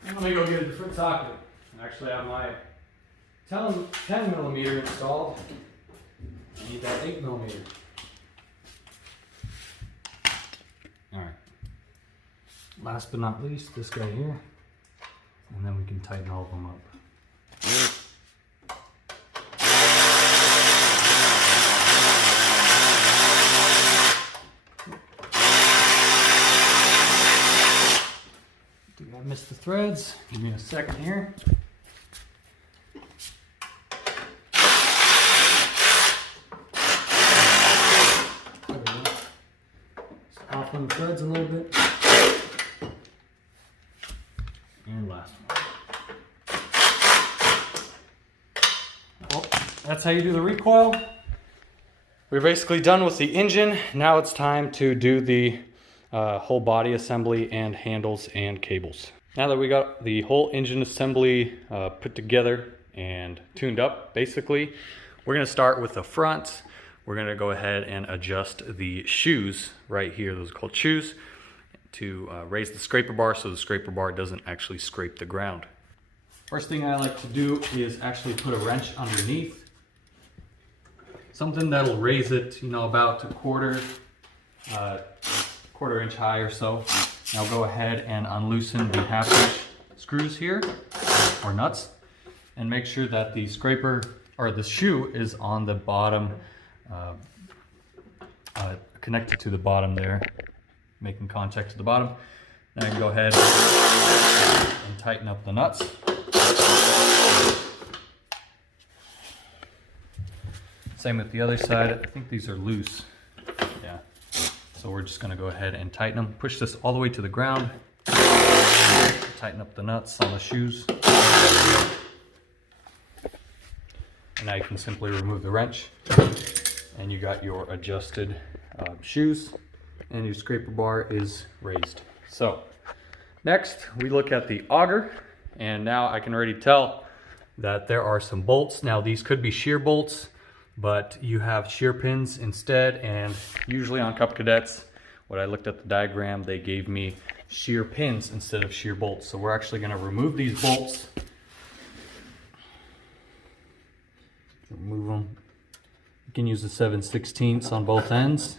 Let me go get a different socket. I actually have my 10mm installed. I need that 8mm. Alright. Last but not least, this guy here. And then we can tighten all of them up. I missed the threads. Give me a second here. There we go. Soften the threads a little bit. And last one. Well, that's how you do the recoil. We're basically done with the engine. Now it's time to do the whole body assembly and handles and cables. Now that we got the whole engine assembly put together and tuned up, basically, we're gonna start with the front. We're gonna go ahead and adjust the shoes right here. Those are called shoes, to raise the scraper bar so the scraper bar doesn't actually scrape the ground. First thing I like to do is actually put a wrench underneath. Something that'll raise it, you know, about a quarter inch high or so. Now go ahead and unloosen the 1/2 inch screws here, or nuts, and make sure that the scraper, or the shoe, is on the bottom, connected to the bottom there, making contact to the bottom. Now you can go ahead and tighten up the nuts. Same with the other side. I think these are loose. Yeah. So we're just gonna go ahead and tighten them. Push this all the way to the ground. Tighten up the nuts on the shoes. And now you can simply remove the wrench. And you got your adjusted shoes. And your scraper bar is raised. So next we look at the auger. And now I can already tell that there are some bolts. Now these could be shear bolts, but you have shear pins instead, and usually on Cup Cadets, when I looked at the diagram, they gave me shear pins instead of shear bolts. So we're actually going to remove these bolts. Remove them. You can use the 7/16 on both ends.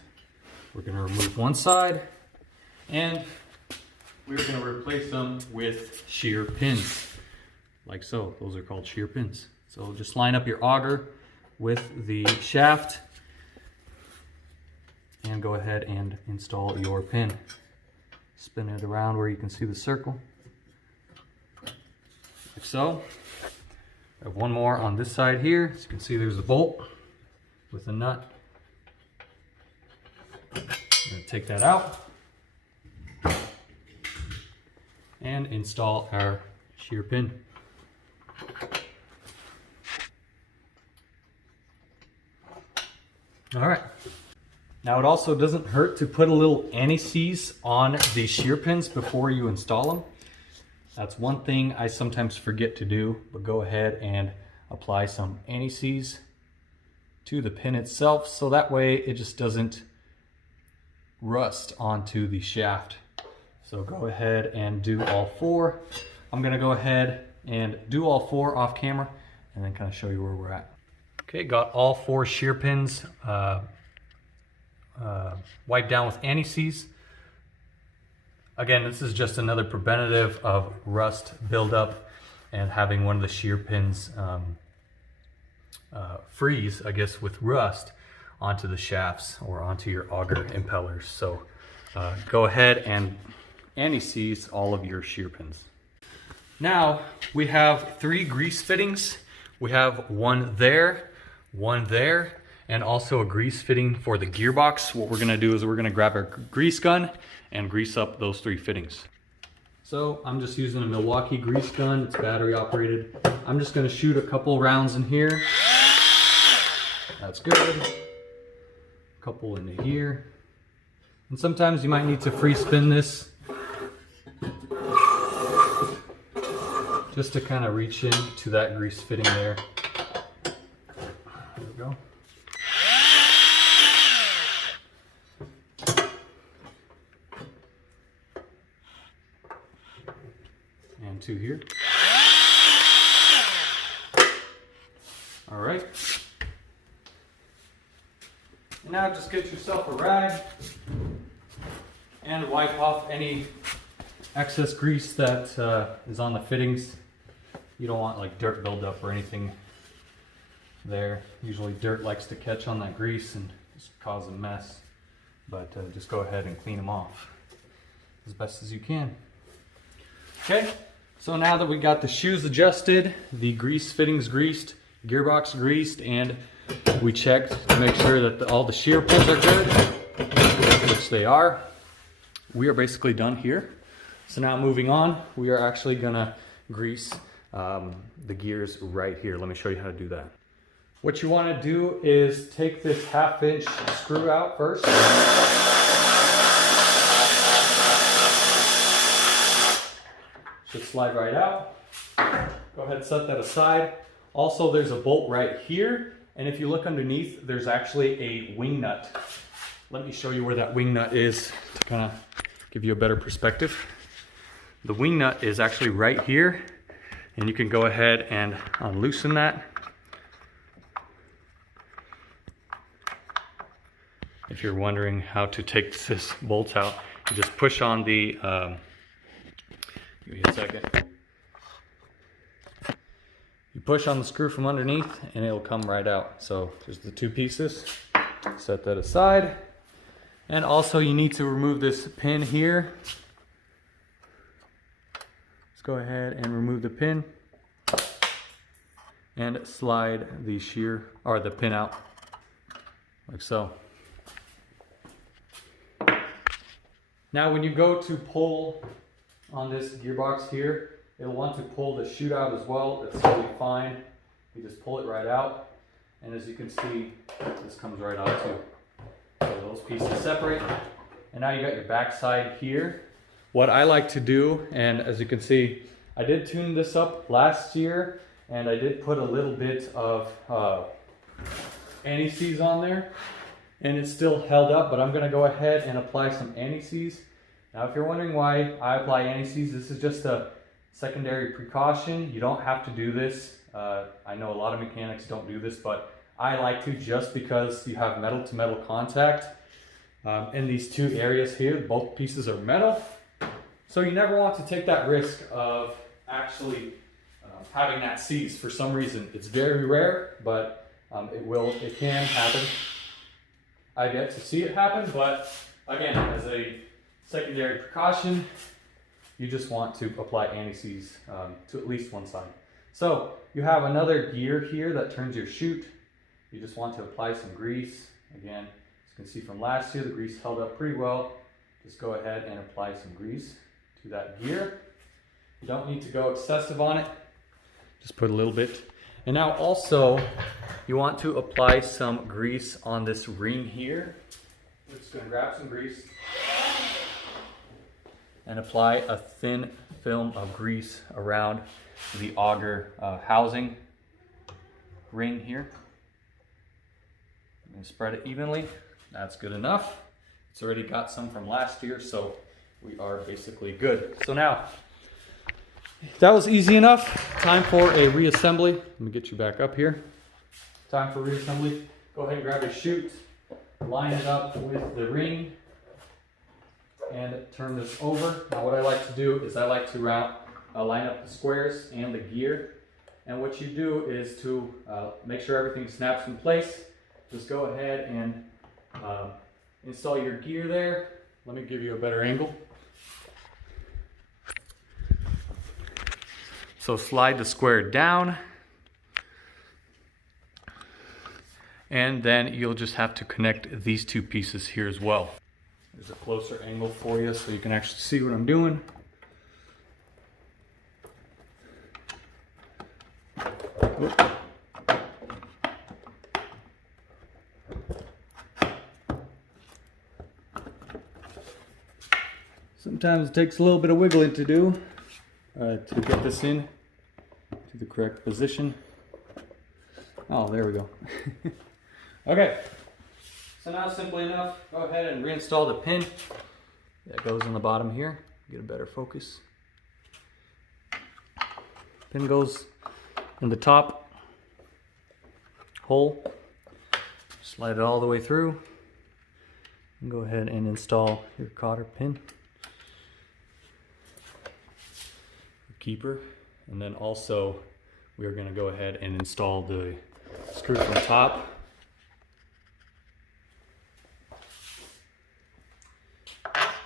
We're going to remove one side, and we're going to replace them with shear pins, like so. Those are called shear pins. So just line up your auger with the shaft and go ahead and install your pin. Spin it around where you can see the circle, like so. I have one more on this side here. As you can see, there's a bolt with a nut. I'm going to take that out and install our shear pin. All right. Now it also doesn't hurt to put a little anti-seize on the shear pins before you install them. That's one thing I sometimes forget to do, but go ahead and apply some anti-seize to the pin itself, so that way it just doesn't rust onto the shaft. So go ahead and do all four. I'm gonna go ahead and do all four off camera and then kind of show you where we're at. Okay, got all four shear pins wipe down with anti-seize. Again, this is just another preventative of rust buildup and having one of the shear pins freeze, I guess, with rust onto the shafts or onto your auger impellers. So go ahead and anti-seize all of your shear pins. Now we have 3 grease fittings. We have one there, and also a grease fitting for the gearbox. What we're gonna do is we're gonna grab our grease gun and grease up those 3 fittings. So I'm just using a Milwaukee grease gun. It's battery operated. I'm just gonna shoot a couple rounds in here. That's good. A couple into here. And sometimes you might need to free spin this just to kind of reach into that grease fitting there. There we go. And 2 here. All right. And now just get yourself a rag and wipe off any excess grease that is on the fittings. You don't want like dirt buildup or anything there. Usually dirt likes to catch on that grease and just cause a mess. But just go ahead and clean them off as best as you can. Okay, so now that we got the shoes adjusted, the grease fittings greased, gearbox greased, and we checked to make sure that all the shear pins are good, which they are, we are basically done here. So now moving on, we are actually gonna grease the gears right here. Let me show you how to do that. What you wanna do is take this 1/2 inch screw out first. Should slide right out. Go ahead and set that aside. Also, there's a bolt right here. And if you look underneath, there's actually a wing nut. Let me show you where that wing nut is to kind of give you a better perspective. The wing nut is actually right here, and you can go ahead and unloosen that. If you're wondering how to take this bolt out, you just push on the, give me a second. You push on the screw from underneath and it'll come right out. So there's the 2 pieces. Set that aside. And also you need to remove this pin here. Let's go ahead and remove the pin and slide the shear or the pin out like so. Now when you go to pull on this gearbox here, it'll want to pull the chute out as well. It's totally fine. You just pull it right out. And as you can see, this comes right out too. So those pieces separate. And now you got your back side here. What I like to do, and as you can see, I did tune this up last year, and I did put a little bit of anti-seize on there, and it's still held up, but I'm gonna go ahead and apply some anti-seize. Now if you're wondering why I apply anti-seize, this is just a secondary precaution. You don't have to do this. I know a lot of mechanics don't do this, but I like to just because you have metal to metal contact in these 2 areas here. Both pieces are metal. So you never want to take that risk of actually having that seize for some reason. It's very rare, but it can happen. I've yet to see it happen, but again, as a secondary precaution, you just want to apply anti-seize to at least one side. So you have another gear here that turns your chute. You just want to apply some grease. Again, as you can see from last year, the grease held up pretty well. Just go ahead and apply some grease to that gear. You don't need to go excessive on it. Just put a little bit. And now also, you want to apply some grease on this ring here. We're just gonna grab some grease and apply a thin film of grease around the auger housing ring here. And spread it evenly. That's good enough. It's already got some from last year, so we are basically good. So now, that was easy enough. Time for a reassembly. Let me get you back up here. Time for reassembly. Go ahead and grab your chute. line it up with the ring and turn this over. Now what I like to do is I like to line up the squares and the gear. And what you do is to make sure everything snaps in place. Just go ahead and install your gear there. Let me give you a better angle. So slide the square down, and then you'll just have to connect these two pieces here as well. There's a closer angle for you so you can actually see what I'm doing. Sometimes it takes a little bit of wiggling to do to get this in to the correct position. Oh, there we go. Okay, so now simply enough, go ahead and reinstall the pin that goes on the bottom here. Get a better focus. Pin goes in the top hole. Slide it all the way through. And go ahead and install your cotter pin. Keeper, and then also we are going to go ahead and install the screw from the top.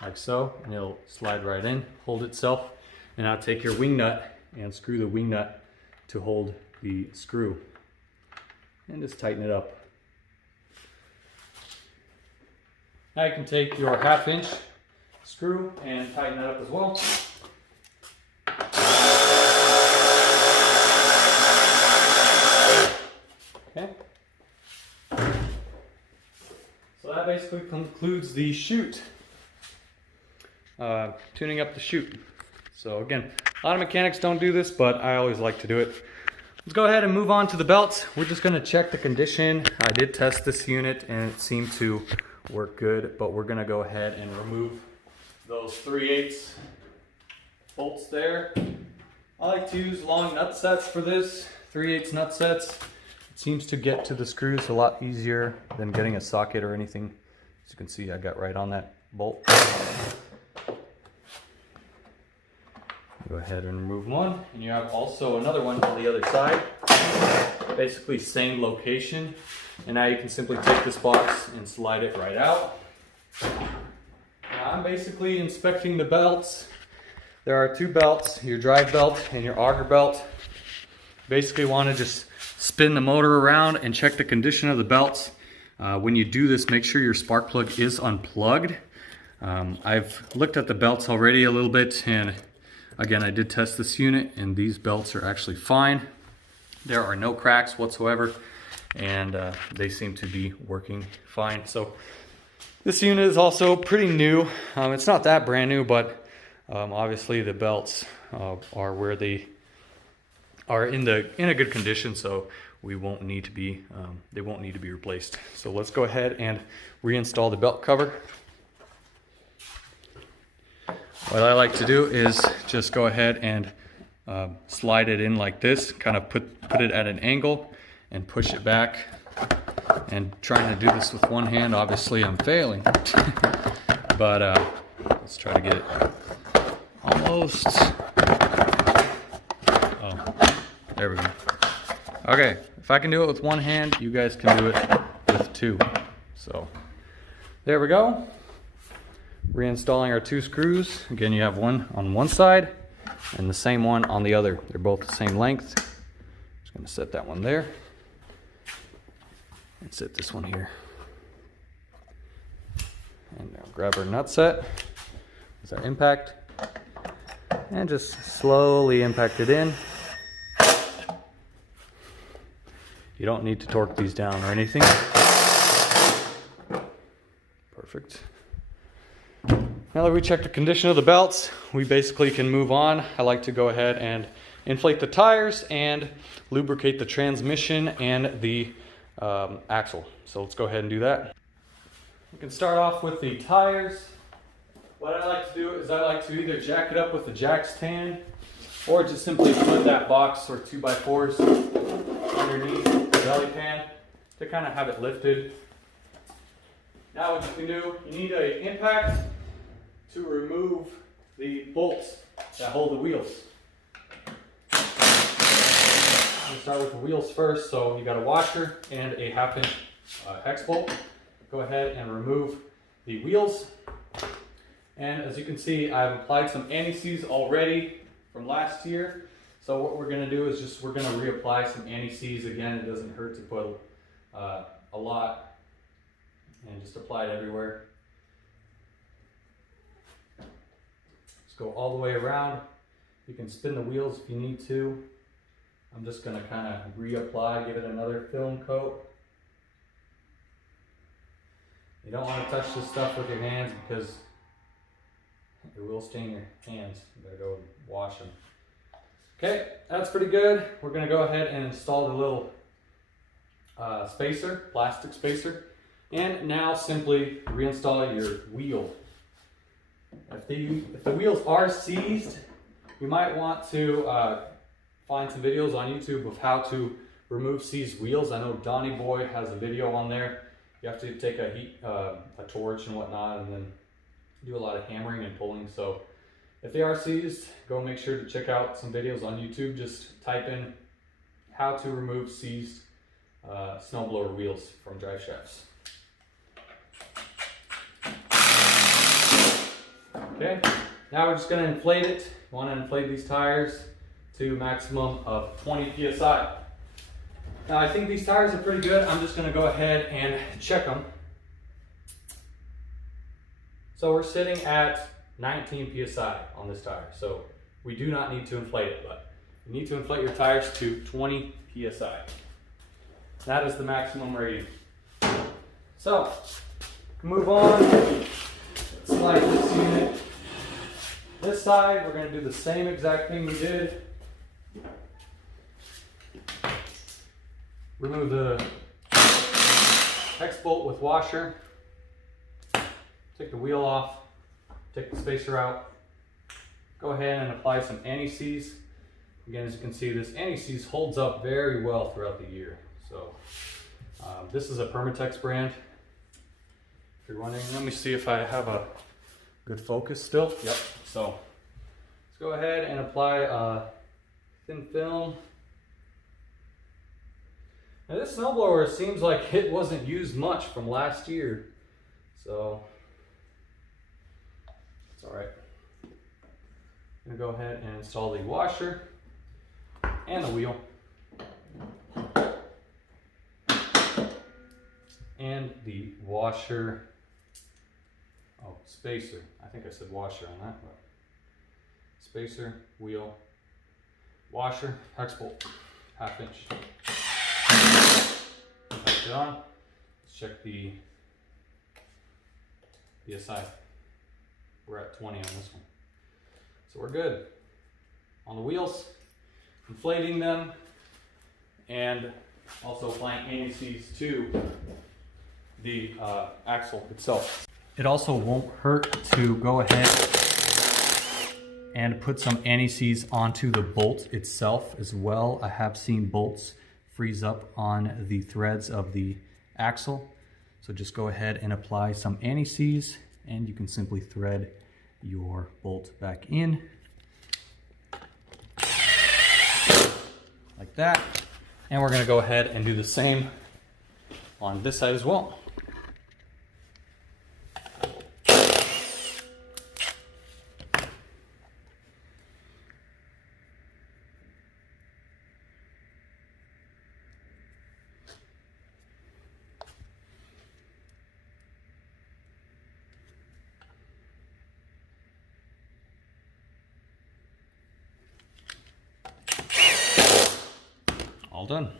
Like so, and it'll slide right in, hold itself, and now take your wing nut and screw the wing nut to hold the screw and just tighten it up. Now you can take your 1/2 inch screw and tighten that up as well. Okay. So that basically concludes the chute. Tuning up the chute. So again, a lot of mechanics don't do this, but I always like to do it. Let's go ahead and move on to the belts. We're just going to check the condition. I did test this unit and it seemed to work good, but we're going to go ahead and remove those 3/8 bolts there. I like to use long nut sets for this, 3/8 nut sets. Seems to get to the screws a lot easier than getting a socket or anything. As you can see, I got right on that bolt. Go ahead and remove one, and you have also another one on the other side. Basically same location, and now you can simply take this box and slide it right out. Now I'm basically inspecting the belts. There are 2 belts, your drive belt and your auger belt. Basically want to just spin the motor around and check the condition of the belts. When you do this, make sure your spark plug is unplugged. I've looked at the belts already a little bit, and again, I did test this unit and these belts are actually fine. There are no cracks whatsoever, and they seem to be working fine. So this unit is also pretty new. It's not that brand new, but obviously the belts are where they are in a good condition, so we won't need to be they won't need to be replaced. So let's go ahead and reinstall the belt cover. What I like to do is just go ahead and slide it in like this, kind of put it at an angle and push it back. And trying to do this with one hand, obviously I'm failing. But let's try to get it almost. Oh, there we go. Okay, if I can do it with one hand, you guys can do it with 2. So there we go. Reinstalling our 2 screws. Again, you have one on one side and the same one on the other. They're both the same length. Just going to set that one there and set this one here. And now grab our nut set with our impact and just slowly impact it in. You don't need to torque these down or anything. Perfect. Now that we checked the condition of the belts, we basically can move on. I like to go ahead and inflate the tires and lubricate the transmission and the axle. So let's go ahead and do that. We can start off with the tires. What I like to do is I like to either jack it up with the jack stand or just simply put that box or 2x4s underneath the belly pan to kind of have it lifted. Now what you can do, you need an impact to remove the bolts that hold the wheels. We'll start with the wheels first. So you got a washer and a 1/2 inch hex bolt. Go ahead and remove the wheels. And as you can see, I've applied some anti-seize already from last year. So what we're going to do is we're going to reapply some anti-seize again. It doesn't hurt to put a lot and just apply it everywhere. Just go all the way around. You can spin the wheels if you need to. I'm just going to kind of reapply, give it another film coat. You don't want to touch this stuff with your hands because it will stain your hands. You better go wash them. Okay, that's pretty good. We're going to go ahead and install the little spacer, plastic spacer, and now simply reinstall your wheel. If the wheels are seized, you might want to find some videos on YouTube of how to remove seized wheels. I know Donnie Boy has a video on there. You have to take a torch and whatnot, and then do a lot of hammering and pulling. So if they are seized, go make sure to check out some videos on YouTube. Just type in how to remove seized snowblower wheels from drive shafts. Okay, now we're just going to inflate it. You want to inflate these tires to a maximum of 20 psi. Now I think these tires are pretty good. I'm just going to go ahead and check them. So we're sitting at 19 psi on this tire. So we do not need to inflate it, but you need to inflate your tires to 20 psi. That is the maximum rating. So move on. Let's slide this unit. This side, we're going to do the same exact thing we did. Remove the hex bolt with washer. Take the wheel off. Take the spacer out. Go ahead and apply some anti-seize. Again, as you can see, this anti-seize holds up very well throughout the year. So this is a Permatex brand. If you're wondering, let me see if I have a good focus still. Yep. So let's go ahead and apply thin film. Now this snowblower seems like it wasn't used much from last year, so it's all right. I'm gonna go ahead and install the washer and the wheel and the washer. Oh, spacer. I think I said washer on that, but spacer, wheel, washer, hex bolt, 1/2 inch. Touch it on. Let's check the PSI. We're at 20 on this one. So we're good. On the wheels, inflating them, and also applying anti-seize to the axle itself. It also won't hurt to go ahead and put some anti-seize onto the bolt itself as well. I have seen bolts freeze up on the threads of the axle. So just go ahead and apply some anti-seize and you can simply thread your bolt back in like that. And we're going to go ahead and do the same on this side as well. All done.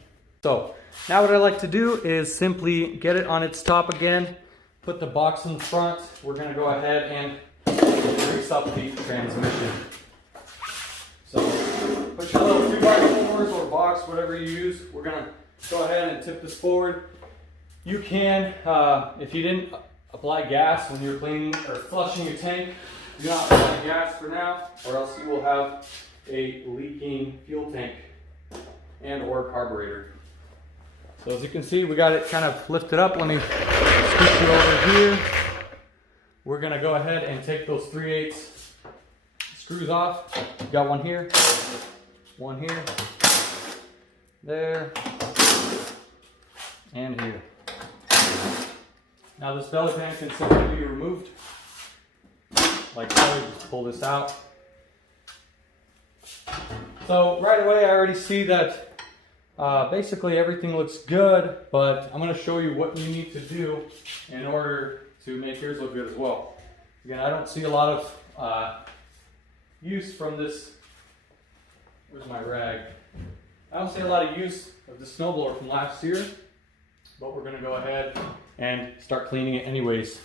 So now what I like to do is simply get it on its top again, put the box in the front. We're going to go ahead and grease up the transmission. So put your little 2x4s or box, whatever you use. We're going to go ahead and tip this forward. You can, if you didn't apply gas when you're cleaning or flushing your tank, do not apply gas for now, or else you will have a leaking fuel tank and or carburetor. So as you can see, we got it kind of lifted up. Let me put you over here. We're gonna go ahead and take those 3/8 screws off. Got one here, there, and here. Now this belly pan can simply be removed. Like so, you just pull this out. So right away I already see that basically everything looks good, but I'm going to show you what you need to do in order to make yours look good as well. Again, I don't see a lot of use from this. Where's my rag? I don't see a lot of use of the snowblower from last year, but we're going to go ahead and start cleaning it anyways.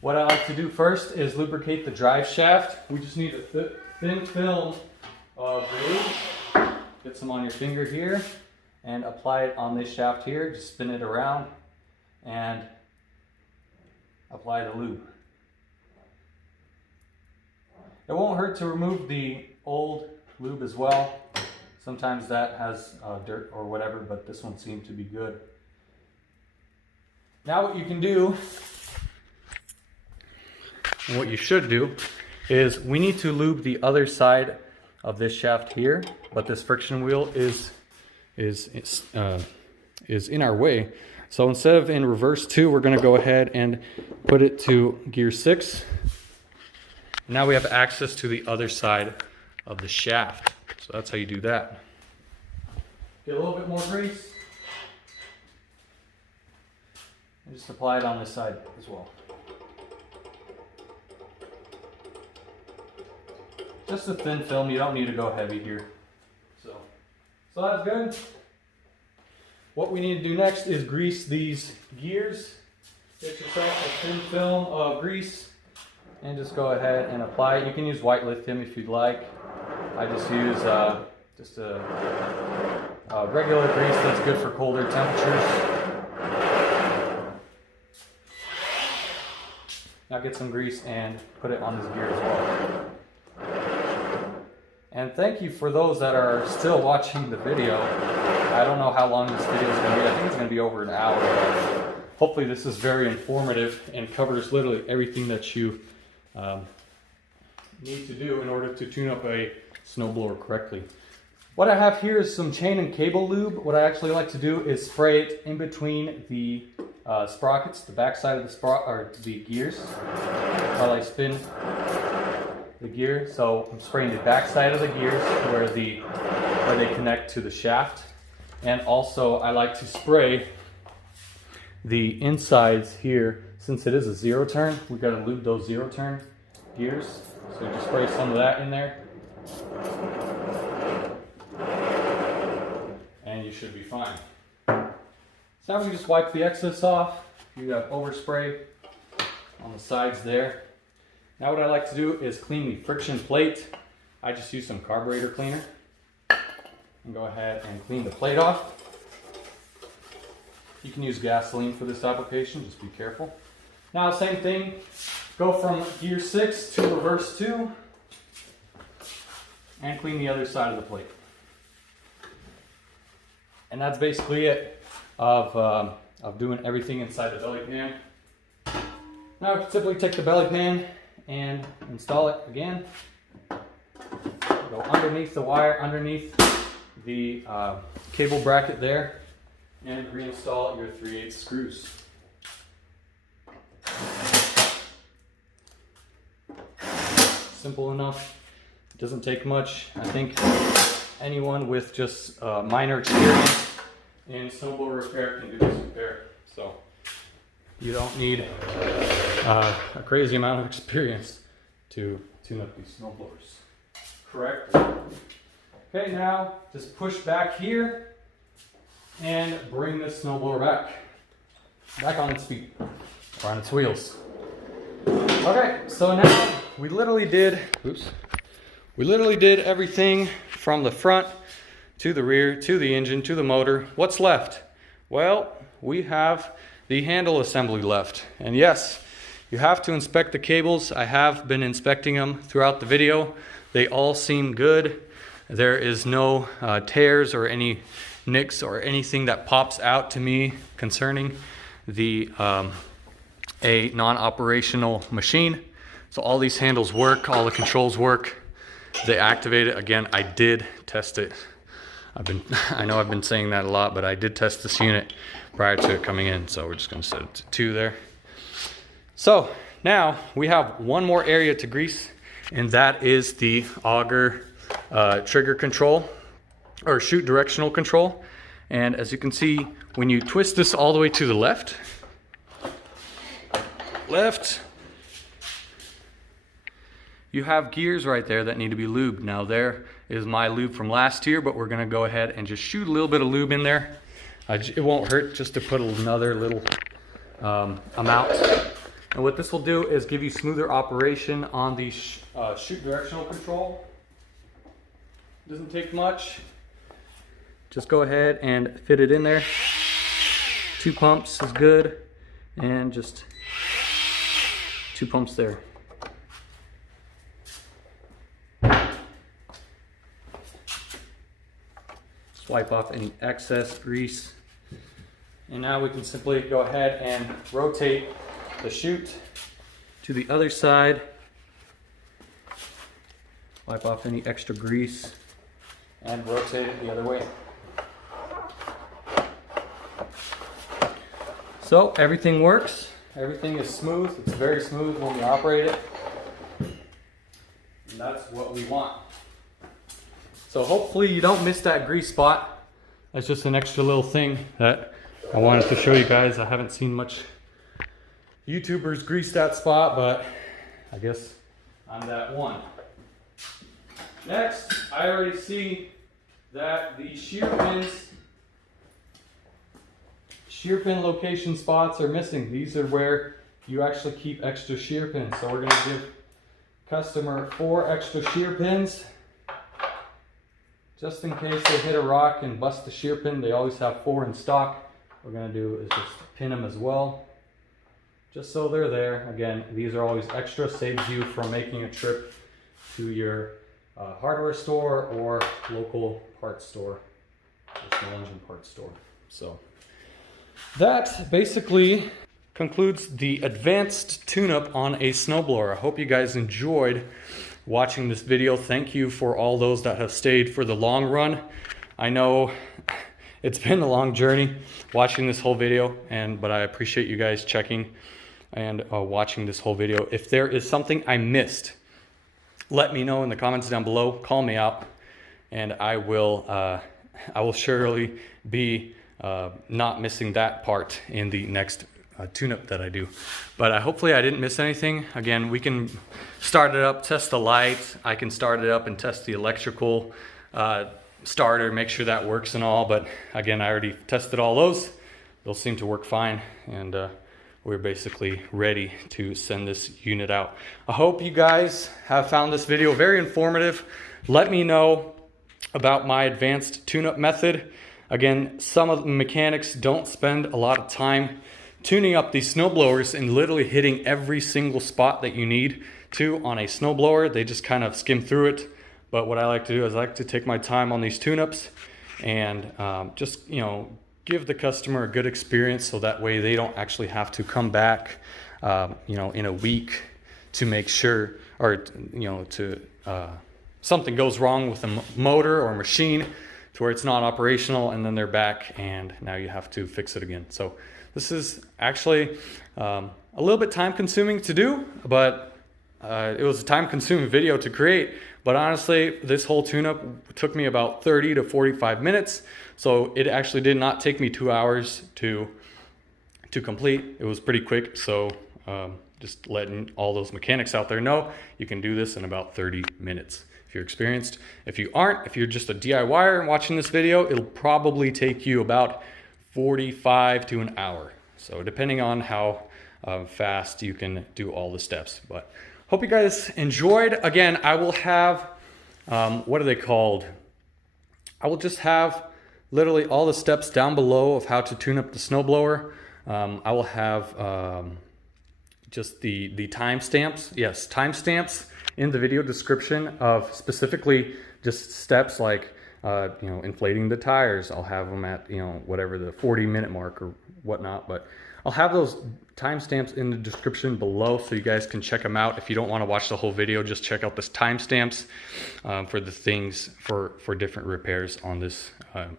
What I like to do first is lubricate the drive shaft. We just need a thin film of lube. Get some on your finger here and apply it on this shaft here. Just spin it around and apply the lube. It won't hurt to remove the old lube as well. Sometimes that has dirt or whatever, but this one seemed to be good. Now what you can do, and what you should do, is we need to lube the other side of this shaft here, but this friction wheel is in our way. So instead of in reverse 2, we're going to go ahead and put it to gear 6. Now we have access to the other side of the shaft. So that's how you do that. Get a little bit more grease and just apply it on this side as well. Just a thin film, you don't need to go heavy here. So that's good. What we need to do next is grease these gears. Get yourself a thin film of grease and just go ahead and apply it. You can use white lithium if you'd like. I just use just a regular grease that's good for colder temperatures. Now get some grease and put it on this gear as well. And thank you for those that are still watching the video. I don't know how long this video is going to be. I think it's going to be over an hour. But hopefully this is very informative and covers literally everything that you need to do in order to tune up a snowblower correctly. What I have here is some chain and cable lube. What I actually like to do is spray it in between the sprockets, the back side of the gears, while I spin the gear. So I'm spraying the back side of the gears where they connect to the shaft, and also I like to spray the insides here. Since it is a 0 turn, we've got to lube those 0 turn gears. So just spray some of that in there, and you should be fine. So now we just wipe the excess off. You have overspray on the sides there. Now what I like to do is clean the friction plate. I just use some carburetor cleaner and go ahead and clean the plate off. You can use gasoline for this application, just be careful. Now same thing, go from gear 6 to reverse 2 and clean the other side of the plate. And that's basically it of doing everything inside the belly pan. Now simply take the belly pan and install it again. Go underneath the wire, underneath the cable bracket there, and reinstall your 3/8 screws. Simple enough. It doesn't take much. I think anyone with just minor experience in snowblower repair can do this repair. So you don't need a crazy amount of experience to tune up these snowblowers. Correct? Okay, now just push back here and bring this snowblower back on its feet, or on its wheels. Okay, so now we literally did everything from the front to the rear, to the engine, to the motor. What's left? Well, we have the handle assembly left. And yes, you have to inspect the cables. I have been inspecting them throughout the video. They all seem good. There is no tears or any nicks or anything that pops out to me concerning the a non-operational machine. So all these handles work, all the controls work. They activate it. Again, I did test it. I know I've been saying that a lot, but I did test this unit prior to it coming in. So we're just gonna set it to 2 there. So now we have one more area to grease, and that is the auger trigger control, or chute directional control. And as you can see, when you twist this all the way to the left, you have gears right there that need to be lubed. Now there is my lube from last year, but we're gonna go ahead and just shoot a little bit of lube in there. It won't hurt just to put another little amount. And what this will do is give you smoother operation on the chute directional control. Doesn't take much. Just go ahead and fit it in there. 2 pumps is good, and just 2 pumps there. Wipe off any excess grease. And now we can simply go ahead and rotate the chute to the other side. Wipe off any extra grease and rotate it the other way. So everything works. Everything is smooth. It's very smooth when we operate it. And that's what we want. So hopefully you don't miss that grease spot. That's just an extra little thing that I wanted to show you guys. I haven't seen much YouTubers grease that spot, but I guess I'm that one. Next, I already see that the shear pin location spots are missing. These are where you actually keep extra shear pins. So we're gonna give customer 4 extra shear pins. Just in case they hit a rock and bust the shear pin. They always have 4 in stock. What we're gonna do is just pin them as well, just so they're there. Again, these are always extra, saves you from making a trip to your hardware store or local parts store, or small engine parts store. So that basically concludes the advanced tune-up on a snowblower. I hope you guys enjoyed watching this video. Thank you for all those that have stayed for the long run. I know it's been a long journey watching this whole video, but I appreciate you guys checking and watching this whole video. If there is something I missed, let me know in the comments down below. Call me out, and I will surely be not missing that part in the next tune-up that I do. But hopefully I didn't miss anything. Again, we can start it up, test the light. I can start it up and test the electrical starter, make sure that works and all. But again, I already tested all those. They'll seem to work fine, and we're basically ready to send this unit out. I hope you guys have found this video very informative. Let me know about my advanced tune-up method. Again, some of the mechanics don't spend a lot of time tuning up these snowblowers and literally hitting every single spot that you need to on a snowblower. They just kind of skim through it. But what I like to do is I like to take my time on these tune-ups and just, give the customer a good experience, so that way they don't actually have to come back, in a week to make sure, or, something goes wrong with the motor or machine to where it's not operational, and then they're back and now you have to fix it again. So this is actually a little bit time consuming to do, but it was a time consuming video to create. But honestly, this whole tune-up took me about 30 to 45 minutes. So it actually did not take me 2 hours to complete. It was pretty quick. So just letting all those mechanics out there know, you can do this in about 30 minutes. If you're experienced. If you aren't, if you're just a DIYer watching this video, it'll probably take you about 45 to an hour. So depending on how fast you can do all the steps. But hope you guys enjoyed. Again, I will have, what are they called? I will just have literally all the steps down below of how to tune up the snowblower. I will have just the timestamps. Yes, timestamps in the video description of specifically just steps like, inflating the tires. I'll have them at, whatever the 40-minute mark or whatnot. But I'll have those timestamps in the description below so you guys can check them out. If you don't want to watch the whole video, just check out this timestamps for the things for different repairs on this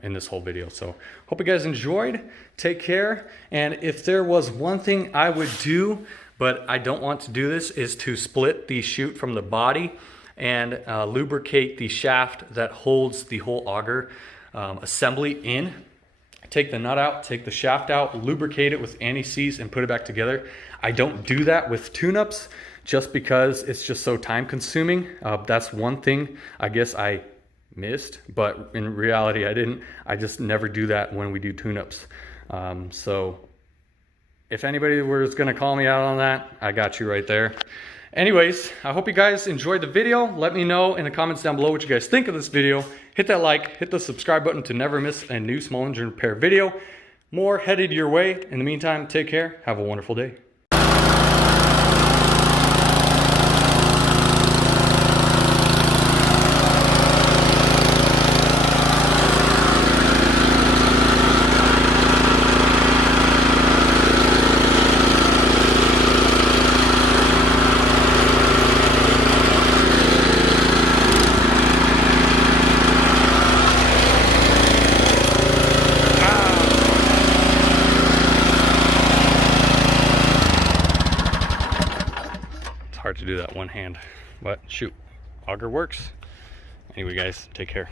in this whole video. So hope you guys enjoyed. Take care. And if there was one thing I would do, but I don't want to do this, is to split the chute from the body and lubricate the shaft that holds the whole auger assembly in. Take the nut out, take the shaft out, lubricate it with anti-seize and put it back together. I don't do that with tune-ups just because it's just so time consuming. That's one thing I guess I missed, but in reality I didn't. I just never do that when we do tune-ups. So if anybody was gonna call me out on that, I got you right there. Anyways, I hope you guys enjoyed the video. Let me know in the comments down below what you guys think of this video. Hit that like, hit the subscribe button to never miss a new small engine repair video. More headed your way. In the meantime, take care. Have a wonderful day. Hard to do that one hand, but shoot, auger works. Anyway guys, take care.